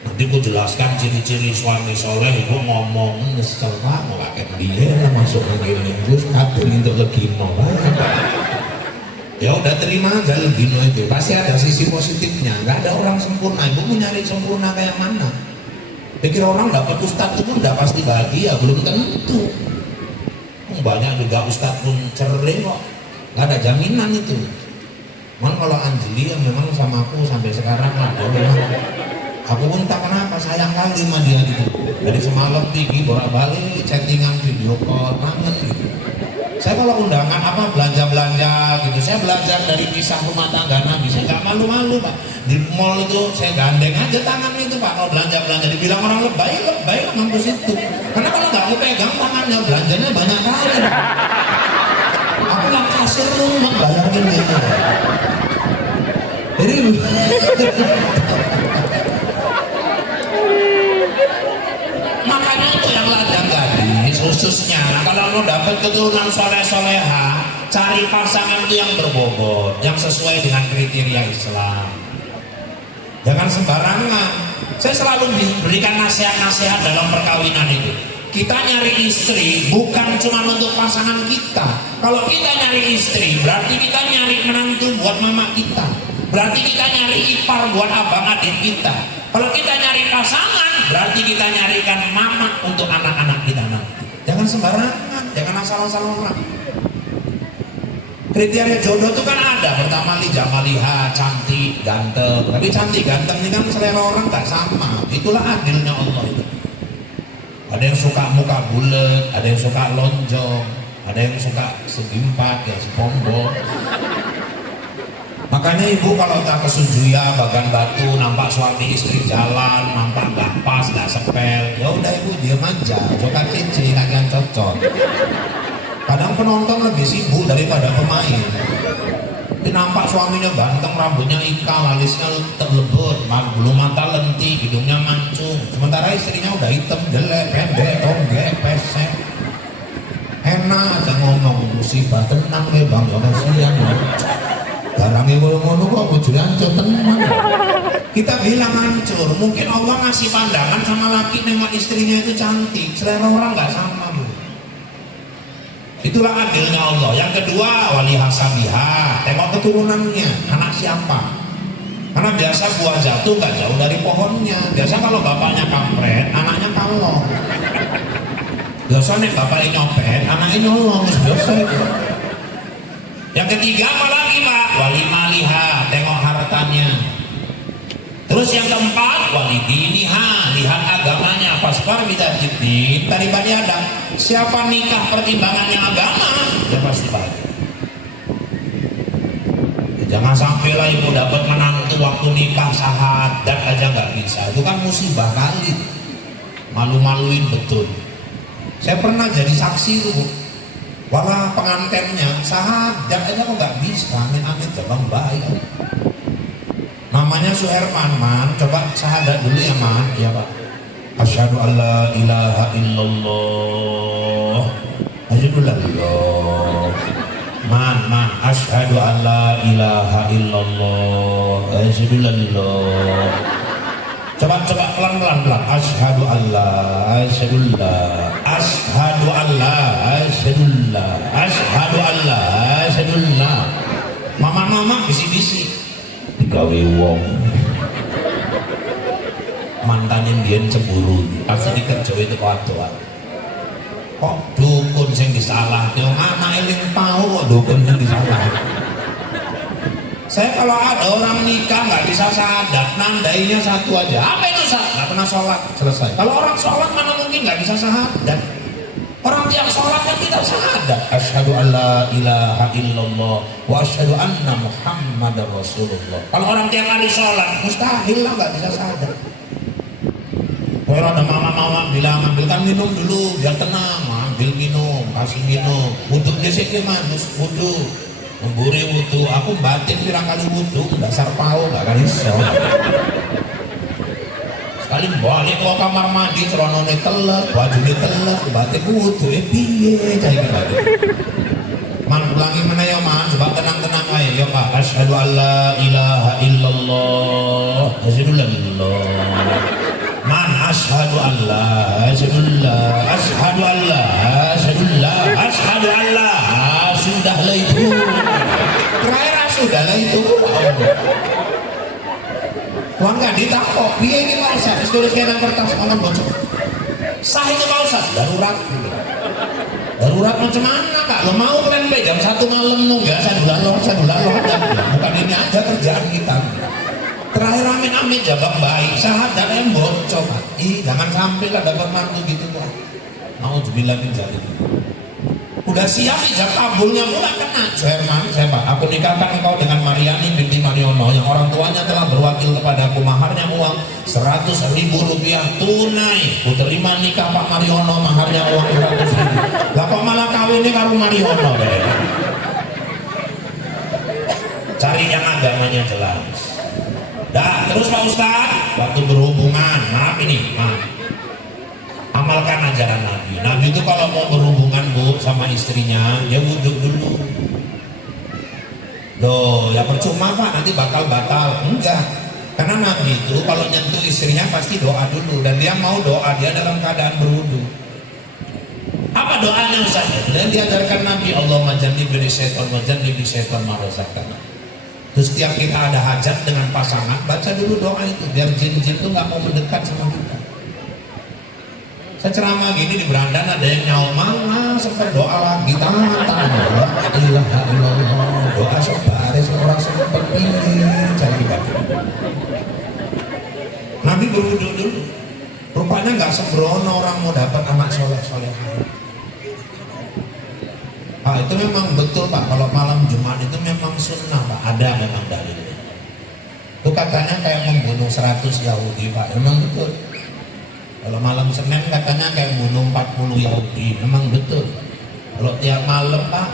Nanti aku jelaskan ciri-ciri suami soleh. Ibu ngomong nyesel pak, mau pakai dia lah masuk ke gini, terus kabur untuk legino. Ya udah terima aja legino itu, pasti ada sisi positifnya. Nggak ada orang sempurna. Ibu mau nyari sempurna kayak mana? Pikir orang dapat ustadz itu pun udah pasti bahagia, belum tentu. Banyak juga ustadz pun cerai kok, nggak ada jaminan itu. Memang kalau Anjeli yang memang sama aku sampai sekarang lah, memang aku pun tak kenapa sayang kali sama dia gitu. Dari semalam pergi bolak-balik chattingan, video call, kangen gitu. Saya kalau undangan apa belanja gitu, saya belajar dari kisah rumah tangga Nabi. Saya nggak malu-malu pak. Di mall itu saya gandeng aja tangan itu pak. Kalau belanja dibilang orang lebay lah mampus itu. Karena kalau nggak mau pegang tangannya, belanjanya banyak kali. Aku lah kasir rumah bayar ini. Jadi makanya itu yang ladang gadis khususnya kalau mau dapat keturunan soleh-soleha, cari pasangan itu yang berbobot, yang sesuai dengan kriteria Islam. Jangan sembarangan. Saya selalu berikan nasihat-nasihat dalam perkawinan itu. Kita nyari istri bukan cuma untuk pasangan kita. Kalau kita nyari istri berarti kita nyari menantu buat mama kita, berarti kita nyari ipar buat abang adik kita. Kalau kita nyari pasangan berarti kita nyarikan mama untuk anak-anak kita nanti. Jangan sembarangan, jangan asal-asal orang. Kriteria jodoh itu kan ada, pertama jamaliha, cantik, ganteng. Tapi cantik, ganteng ini kan selera orang tak sama. Itulah adilnya Allah itu. Ada yang suka muka bulat, ada yang suka lonjong, ada yang suka segi empat, ya sepombol. Makanya ibu kalau tak kesujuya bagan batu, nampak suami istri jalan, nampak nggak pas, nggak sepel, ya udah ibu diam aja, coba cincin yang cocok. Kadang penonton lebih sibuk daripada pemain. Ini nampak suaminya ganteng, rambutnya ikal, alisnya terlebut, bulu mata lentik, hidungnya mancung. Sementara istrinya udah hitam, jelek, pendek, tonggek, pesek. Enak aja ngomong, musibah tenang ya bang, ya kasihan ya. Barangnya ngono kok bojone hancur tenan. Kita bilang hancur, mungkin Allah ngasih pandangan sama laki nengok istrinya itu cantik, selera orang nggak sama bu. Itulah adilnya Allah. Yang kedua wali hasabiha, tengok keturunannya, anak siapa. Karena biasa buah jatuh nggak jauh dari pohonnya. Biasa kalau bapaknya kampret, anaknya kalong. Biasa nih bapaknya nyopet, anaknya nyolong. Biasa itu. Yang ketiga apa lagi Pak? Walimah liha, tengok hartanya. Terus yang keempat, walidiniha, lihat agamanya. Paspar bidajiddin, dari Bani Adam. Siapa nikah pertimbangannya agama, ya pasti bahagia. Jangan sampai lah ibu dapat menantu waktu nikah sahadat aja nggak bisa. Itu kan musibah kali. Malu-maluin betul. Saya pernah jadi saksi itu Bu. Walah pengantennya sahadat aja kok nggak bisa. Amin-amin terbang baik. Namanya Suherman, Man. Coba sahadat dulu ya Man. Iya Pak. Asyhadu alla ilaha illallah. Asyhadu Allah. Man, asyhadu an la ilaha illallah, asyhadu Allah. Coba pelan. Asyhadu Allah, asyhadu Allah, asyhadu Allah, asyhadu Allah, asyhadu Allah, asyhadu Allah. Mama bisi-bisi digawe wong. Mantannya biyen cemburu, pasti dikerjawe itu waktu. Kok dukun sing disalah, yang anak eling tahu kok dukun yang disalah. Saya kalau ada orang nikah nggak bisa sahadat, nandainya satu aja. Apa itu sahadat? Nggak pernah sholat, selesai. Kalau orang sholat mana mungkin nggak bisa sahadat? Orang yang sholat kan tidak sahadat. Asyhadu an la ilaha illallah wa asyhadu anna Muhammadar Rasulullah. Kalau orang tiap hari sholat, mustahil lah nggak bisa sahadat. Kalau ada mama bilang ambilkan minum dulu biar tenang, ambil minum, kasih minum. Wudhu gesek manus, wudhu, memburi wudhu. Aku batin pirang kali wudhu, dasar pau nggak kali so. Sekali balik ke kamar mandi, celonone teles, bajune teles, batin wudhu, piye cari batin. Man ulangi mana ya Man, coba tenang aja ya Pak. Asyhadu an la ilaha illallah, asyhadu Allah. Man asyhadu Allah, asyhadu Allah, asyhadu Allah, asyhadu Allah, asyhadu Allah. Sudahlah itu. Terakhir sudahlah itu. Tuan kan ditakok, piye iki Pak Ustaz? Tulis kena kertas malam bocor. Sah itu Pak Ustaz, darurat. Darurat macam mana Kak? Lo mau plan B jam 1 malam nunggu saya dulu ada. Bukan ini aja kerjaan kita. Terakhir amin jawab baik, sahadat yang bocor. Jangan sampai lah dapat mantu gitu Pak. Mau dibilangin jadi. Udah siap ijab kabulnya pula kena. Suherman, saya Pak, aku nikahkan engkau dengan Mariani binti Mariono yang orang tuanya telah berwakil kepada aku maharnya uang 100.000 rupiah tunai. Ku terima nikah Pak Mariono, maharnya uang 100.000. Lah kok malah kawinnya karo Mariono deh. Cari yang agamanya jelas. Dah, terus Pak Ustadz, waktu berhubungan, maaf, amalkan ajaran Nabi. Nabi itu kalau mau berhubungan Bu sama istrinya, dia wudhu dulu. Loh, ya percuma Pak, nanti bakal batal. Enggak, karena Nabi itu kalau nyentuh istrinya pasti doa dulu. Dan dia mau doa, dia dalam keadaan berwudhu. Apa doanya Ustadz? Dan diajarkan Nabi, Allahumma jannibni syaitan wa jannibi syaitan ma razaqtana. Terus setiap kita ada hajat dengan pasangan, baca dulu doa itu biar jin-jin itu nggak mau mendekat sama kita. Saya ceramah gini di beranda ada yang nyawa mana sempat doa lagi tangan ilaha illallah doa sebaris orang sempat pilih cari baca. Nabi berwudu dulu. Rupanya nggak sembrono orang mau dapat anak soleh. Itu memang betul Pak, kalau malam Jumat itu memang sunnah Pak, ada memang dalilnya. Itu katanya kayak membunuh 100 Yahudi Pak, memang betul. Kalau malam Senin katanya kayak membunuh 40 Yahudi, memang betul. Kalau tiap malam Pak,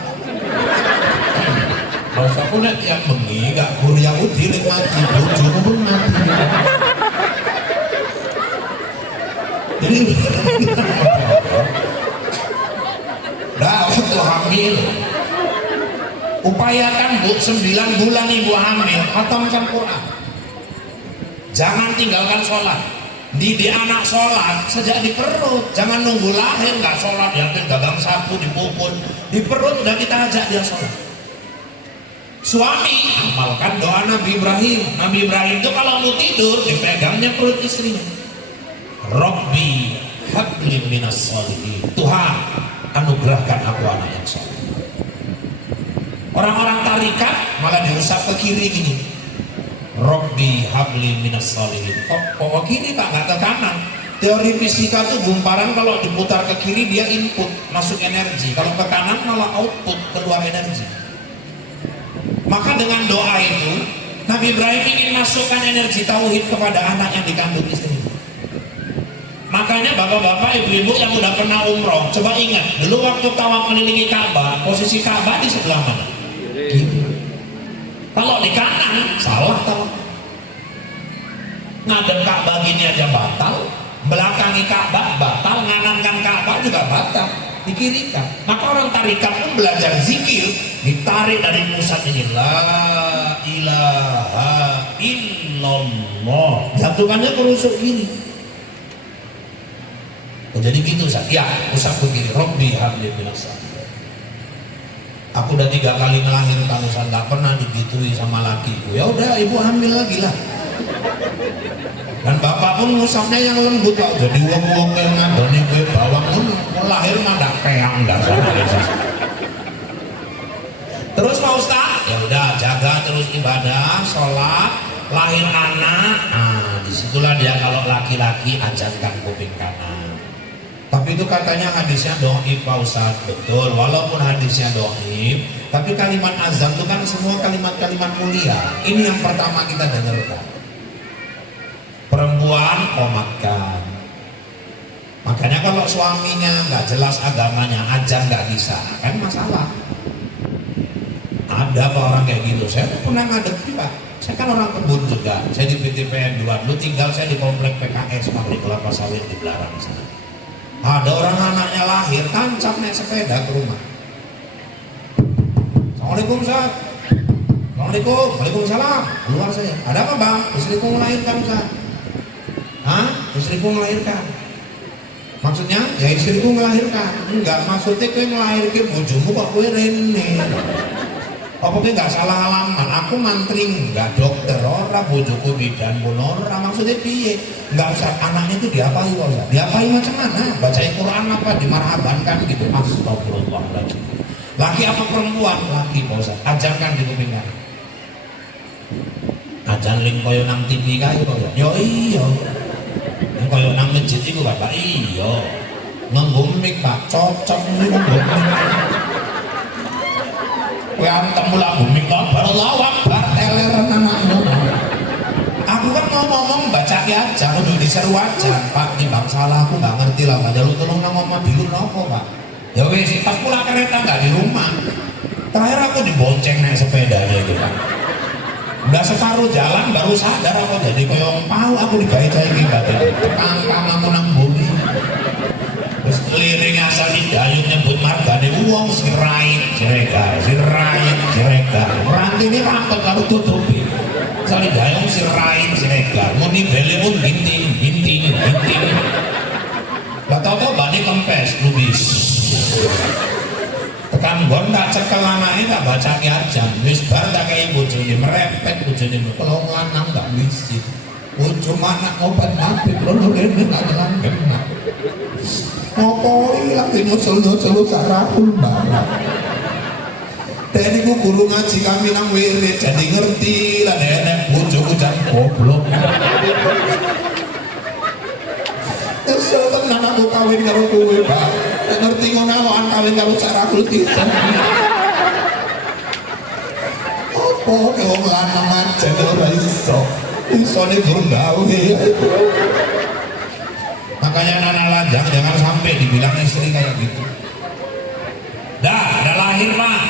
kalau aku lihat tiap bengi, gak kur Yahudi lihat mati, bujur pun mati. Jadi dah waktu hamil upayakan Bu 9 bulan ibu hamil khatamkan Quran, jangan tinggalkan sholat, didik anak sholat sejak di perut, jangan nunggu lahir nggak sholat, yakin gagang sapu dipukul di perut udah kita ajak dia sholat. Suami amalkan doa Nabi Ibrahim. Nabi Ibrahim itu kalau mau tidur dipegangnya perut istrinya. Rabbi habli minas sholihin. Tuhan, anugerahkan aku anak yang soleh. Orang-orang tarikat malah diusap ke kiri gini. Rabbi habli minas sholihin. Kok kiri Pak, nggak ke kanan? Teori fisika tuh gumparan kalau diputar ke kiri dia input, masuk energi. Kalau ke kanan malah output, keluar energi. Maka dengan doa itu Nabi Ibrahim ingin masukkan energi tauhid kepada anak yang dikandung istrinya. Makanya bapak-bapak, ibu-ibu yang udah pernah umroh, coba ingat dulu waktu tawaf mengelilingi Ka'bah, posisi Ka'bah di sebelah mana? Kiri. Kalau di kanan salah tawaf. Ngadep Ka'bah gini aja batal, belakangi Ka'bah batal, nganankan Ka'bah juga batal, dikirikan. Maka orang tarikat pun belajar zikir, ditarik dari pusat ini, la ilaha illallah, jatuhkannya kerusuk gini. Jadi gitu Ustaz. Ya, Ustaz begini, Rabbi habli minas sholihin. Aku udah 3 kali melahirkan Ustaz, nggak pernah digitui sama lakiku. Ya udah, ibu hamil lagi lah. Dan bapak pun ngusapnya yang lembut Pak. Jadi wong-wong yang ngadoni gue bawang pun lahir mandak peang dah sama. Terus Pak Ustaz, ya udah jaga terus ibadah, sholat, lahir anak. Nah, disitulah dia kalau laki-laki ajarkan kuping kanan. Tapi itu katanya hadisnya doib Pak Ustaz. Betul, walaupun hadisnya doib, tapi kalimat azan itu kan semua kalimat-kalimat mulia. Ini yang pertama kita dengarkan. Perempuan komatkan. Makanya kalau suaminya nggak jelas agamanya, azan nggak bisa, kan masalah. Ada apa orang kayak gitu? Saya tuh pernah ngadepi Pak. Saya kan orang kebun juga. Saya di PTPN 2, dulu tinggal saya di komplek PKS pabrik kelapa sawit di Belarang sana. Ada orang anaknya lahir, tancap naik sepeda ke rumah. Assalamualaikum Ustaz. Assalamualaikum. Waalaikumsalam. Keluar saya. Ada apa Bang? Istriku melahirkan Ustaz. Hah? Istriku melahirkan. Maksudnya? Ya istriku melahirkan. Enggak, maksudnya kowe melahirkan bojomu kok kowe rene. Apa kowe enggak salah alamat? Aku mantri enggak dokter ora, bojoku bidan pun ora. Maksudnya piye? Enggak usah anaknya itu diapai kok Ustaz. Diapai macam mana? Baca Quran apa dimarhabankan gitu. Astagfirullahaladzim. Laki apa perempuan? Laki Pak Ustaz. Ajarkan di kuping kanan. Ajan ling koyo nang TV kae kok ya. Yo iya. Yang koyo nang masjid iku Bapak iya. Nganggo mic Pak, cocok niku nganggo mic. Kowe antem lagu mic kok Allahu Akbar teleran anakmu. Aku kan mau ngomong baca aja, kudu diseru aja. Pak, ini bang salah aku nggak ngerti lah. Padahal tolong nang omah dulu nopo Pak. Ya wis, pas pulang kereta nggak di rumah. Terakhir aku dibonceng naik sepeda aja gitu Pak. Udah separuh jalan baru sadar aku jadi koyong pau aku digawe cah iki batin. Tekan aku nang bumi. Terus liring asal didayung nyebut margane wong sirait siregar, sirait siregar. Rantine rampet karo tutupi. Asal didayung sirait siregar. Muni bele pun ginting. Lah tau-tau bani kempes lubis. Tekan gon tak cekel anake tak bacake aja. Wis bar tak kei bojone merepet bojone kalau lanang gak wisi. Bojo anak obat mati lono rene gak lanang. Ngopo iki lagi nyusul-nyusul sarakul barang. Tadi ku guru ngaji kami nang wirid jadi ngerti lah nek bojoku jan goblok. Kesel tenan aku kawin karo kowe, Pak. Ngerti ngono awan kawin karo sarakul pisan. Opo wong lanang aja ora iso. Isone durung gawe. Makanya anak lajang jangan sampai dibilang istri kayak gitu. Dah lahir Pak,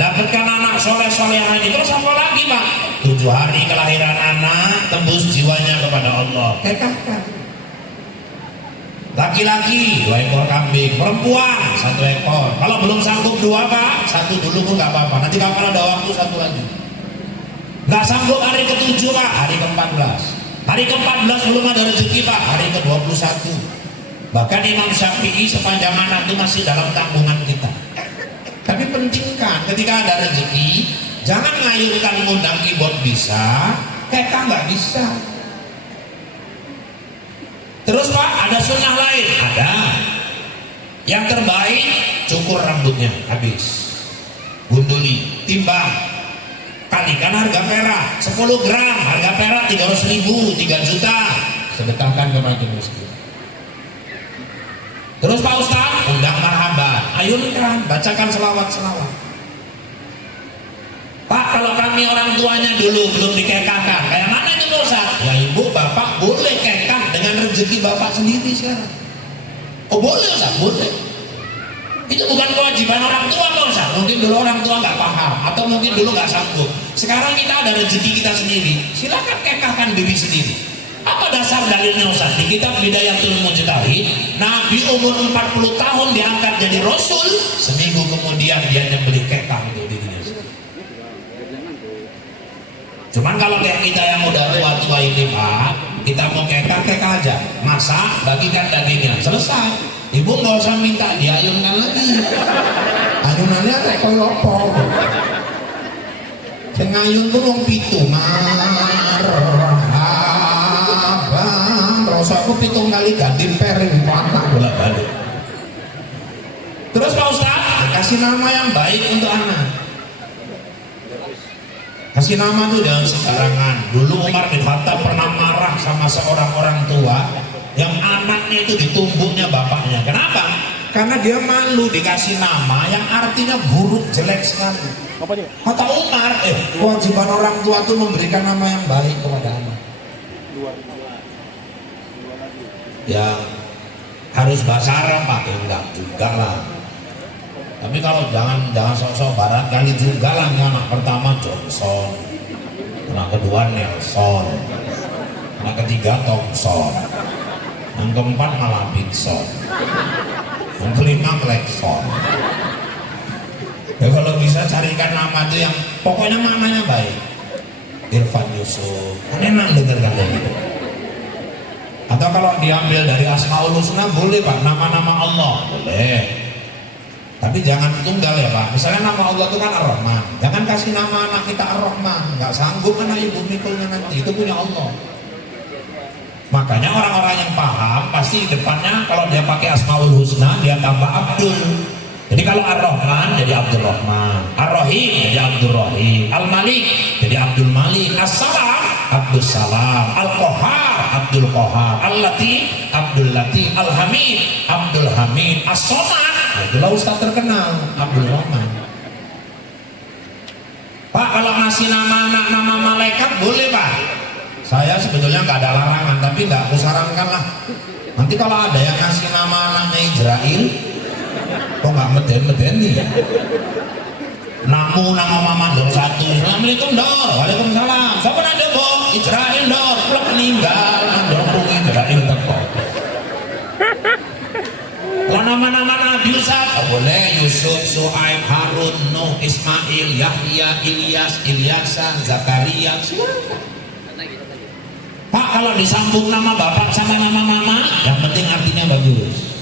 dapatkan anak soleh-solehan itu terus apa lagi Pak? 7 hari kelahiran anak, tembus jiwanya kepada Allah. Kekahkan. Laki-laki 2 ekor kambing, perempuan 1 ekor. Kalau belum sanggup 2 Pak, 1 dulu pun nggak apa-apa. Nanti kapan ada waktu 1 lagi. Nggak sanggup hari ke-7 Pak, hari ke-14. Hari ke-14 belum ada rezeki Pak, hari ke-21. Bahkan Imam Syafi'i sepanjang anak itu masih dalam tanggungan kita. Tapi pentingkan ketika ada rezeki, Jangan ngayunkan ngundang keyboard bisa, kekah nggak bisa. Terus Pak, ada sunnah lain? Ada. Yang terbaik, cukur rambutnya habis, gunduli, timbang, kalikan harga perak 10 gram, harga perak 300.000, 3 juta, sedekahkan ke makin miskin. Terus Pak Ustaz, undang marhaban, ayunkan, bacakan selawat-selawat. Pak, kalau kami orang tuanya dulu belum dikekahkan, kayak mana itu Ustaz? Ya ibu, bapak boleh kekah dengan rezeki bapak sendiri sekarang. Oh boleh Ustaz, boleh. Itu bukan kewajiban orang tua Ustaz. Mungkin dulu orang tua nggak paham, atau mungkin dulu nggak sanggup. Sekarang kita ada rezeki kita sendiri, silakan kekahkan diri sendiri. Apa dasar dalilnya Ustaz? Di kitab Bidayatul Mujtahid, Nabi umur 40 tahun diangkat jadi Rasul, seminggu kemudian dia nyembelih kekah untuk dirinya sendiri. Cuman kalau kayak kita yang udah tua-tua ini Pak, kita mau kekah aja, masak, bagikan dagingnya, selesai. Ibu nggak usah minta diayunkan lagi. Ayunannya kayak kolopong. Sing ngayun tuh wong pitu marhaban. Rasa aku 7 kali ganti piring patah bolak-balik. Terus Pak Ustaz, kasih nama yang baik untuk anak. Kasih nama tuh jangan sembarangan. Dulu Umar bin Khattab pernah marah sama seorang orang tua yang anaknya itu ditumbuknya bapaknya. Kenapa? Karena dia malu dikasih nama yang artinya buruk, jelek sekali. Kata Umar, kewajiban orang tua itu memberikan nama yang baik kepada anak. Ya harus bahasa Arab Pak, enggak juga lah. Tapi kalau jangan sok-sok barat kali juga lah. Anak pertama Johnson, anak kedua Nelson, anak ketiga Thompson, yang keempat malah Bigson, yang kelima Blackson. Ya kalau bisa carikan nama itu yang pokoknya maknanya baik. Irfan Yusuf, kan enak dengarkan gitu. Atau kalau diambil dari Asmaul Husna boleh Pak, nama-nama Allah boleh. Tapi jangan tunggal ya Pak. Misalnya nama Allah itu kan Ar-Rahman, jangan kasih nama anak kita Ar-Rahman, nggak sanggup kan ibu mikulnya nanti, itu punya Allah. Makanya orang-orang yang paham pasti depannya kalau dia pakai Asmaul Husna dia tambah Abdul. Jadi kalau Ar-Rahman jadi Abdul Rahman, Ar-Rahim jadi Abdul Rahim, Al-Malik jadi Abdul Malik, As-Salam Abdul Salam, Al-Qahar Abdul Qahar, Al-Latif Abdul Latif, Al-Hamid Abdul Hamid, As-Somad. Nah, itulah Ustaz terkenal Abdul Rahman. Pak, kalau ngasih nama anak nama malaikat boleh Pak. Saya sebetulnya nggak ada larangan, tapi nggak aku sarankan lah. Nanti kalau ada yang ngasih nama anaknya Israel, kok nggak meden-meden nih? Nama mama Dor 1, Assalamualaikum Dor, Waalaikumsalam. Siapa nade Bo? Israel Dor, belum meninggal, Dor pungi Israel teko. Kalau nama-nama Nabi Ustaz, boleh Yusuf, Su'aib, Harun, Nuh, Ismail, Yahya, Ilyas, Ilyasa, Zakaria, Pak, kalau disambung nama bapak sama nama mama, yang penting artinya bagus.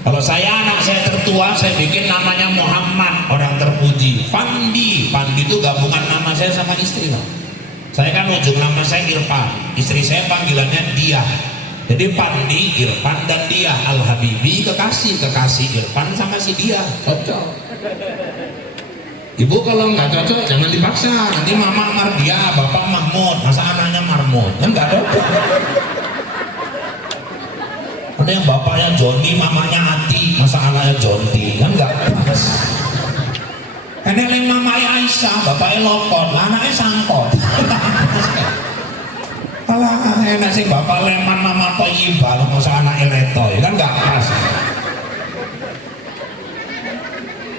Kalau anak saya tertua, saya bikin namanya Muhammad, orang terpuji. Pandi itu gabungan nama saya sama istri Pak. Saya kan ujung nama saya Irfan, istri saya panggilannya Dia. Jadi Pandi, Irfan dan Dia. Al-Habibi kekasih Irfan sama si Dia, cocok. Ibu kalau nggak cocok jangan dipaksa, nanti mama Mardia, bapak Mahmud, masa anaknya Marmud, kan nggak cocok. Ada yang bapaknya Joni, mamanya Ati, masa anaknya Jonti, kan nggak pas. Enek yang mamanya Aisyah, bapaknya Lokot, anaknya Sangkot. Alah enak sih bapak Leman, mama Toyibah, masa anaknya Letoy, kan nggak pas.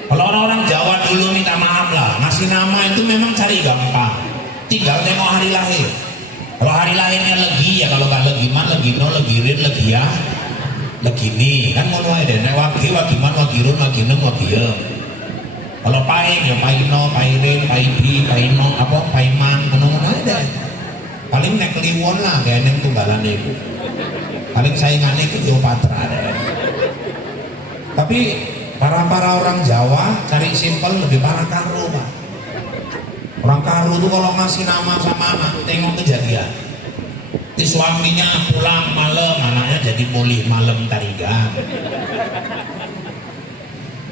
Kalau orang-orang Jawa dulu minta maaf lah, ngasih nama itu memang cari gampang, tinggal tengok hari lahir. Kalau hari lahirnya Legi ya, kalau nggak Legiman, Legino, Legirin, Legia, Legini, kan mau nuai deh. Wagi, Wagiman, Wagirun, Waginem, Wagiem. Kalau Paing ya Paino, Pairin, Paibi, Paino, apa Paiman, menung-menung aja deh. Paling nek Kliwon lah, kayak yang tunggalan itu. Paling saingannya ke Cleopatra deh. Tapi para orang Jawa cari simpel lebih parah karo Pak. Orang Karu tuh kalau ngasih nama sama anak, tengok kejadian. Di suaminya pulang malam, anaknya jadi boleh malam tarigan.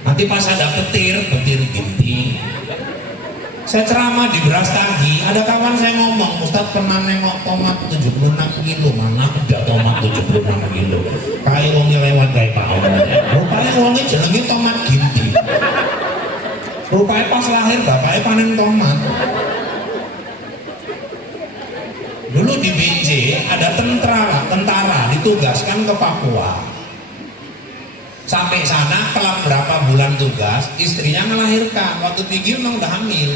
Nanti pas ada petir ginti. Saya ceramah di Brastagi, ada kawan saya ngomong, Ustadz pernah nengok tomat 76 kilo, mana ada tomat 76 kilo. Kayak wongnya lewat kayak Pak Om. Rupanya wongnya jenenge tomat ginti. Rupanya pas lahir bapaknya panen tomat. Dulu di BJ ada tentara ditugaskan ke Papua. Sampai sana kelar berapa bulan tugas, istrinya melahirkan. Waktu pergi memang udah hamil.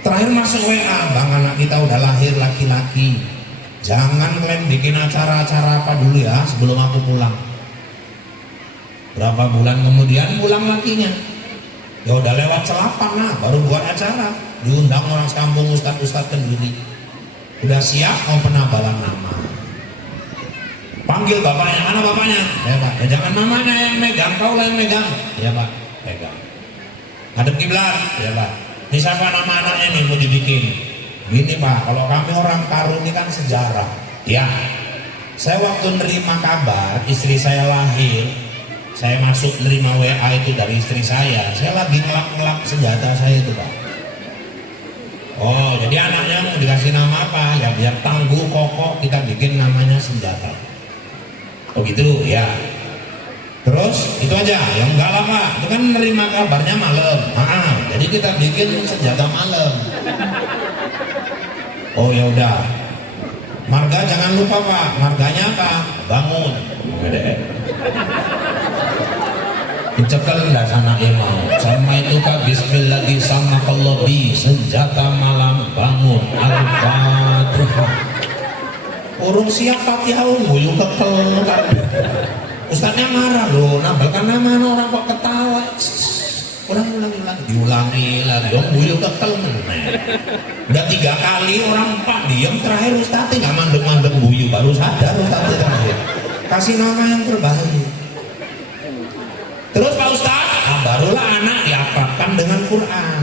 Terakhir masuk WA, bang anak kita udah lahir laki-laki. Jangan kalian bikin acara-acara apa dulu ya sebelum aku pulang. Berapa bulan kemudian pulang lakinya. Ya udah lewat selapan nah, baru buat acara. Diundang orang sekampung ustadz-ustadz kenduri. Udah siap mau penabalan nama. Panggil bapaknya, mana bapaknya? Ya pak, ya jangan mamanya yang megang, kau lah yang megang. Ya pak, pegang. Hadap kiblat, ya pak. Ini siapa nama anaknya nih mau dibikin? Gini pak, kalau kami orang Karu ini kan sejarah. Ya, saya waktu nerima kabar istri saya lahir, saya masuk nerima WA itu dari istri saya lagi ngelap-ngelap senjata saya itu pak. Oh, jadi anaknya mau dikasih nama apa? Ya biar tangguh, kokoh, kita bikin namanya senjata. Oh gitu, ya. Terus itu aja, yang enggak lama, itu kan nerima kabarnya malam. Jadi kita bikin senjata malam. Oh ya udah. Marga jangan lupa pak, marganya apa? Bangun. Dicekel dah sana imam. Sama itu kak bismillah sama kalau bi senjata malam bangun al-fatihah. Urung siap Fatihah nguyuh kekel kan. Ustadznya marah loh, nambahkan nama orang kok ketawa. Ulang diulangi lagi. Om nguyuh kekel meneh. Udah 3 kali orang pak diem, terakhir Ustadznya nggak mandek-mandek nguyuh, baru sadar Ustadznya terakhir. Kasih nama yang terbaik. Terus Pak Ustadz, barulah anak diakrabkan dengan Quran.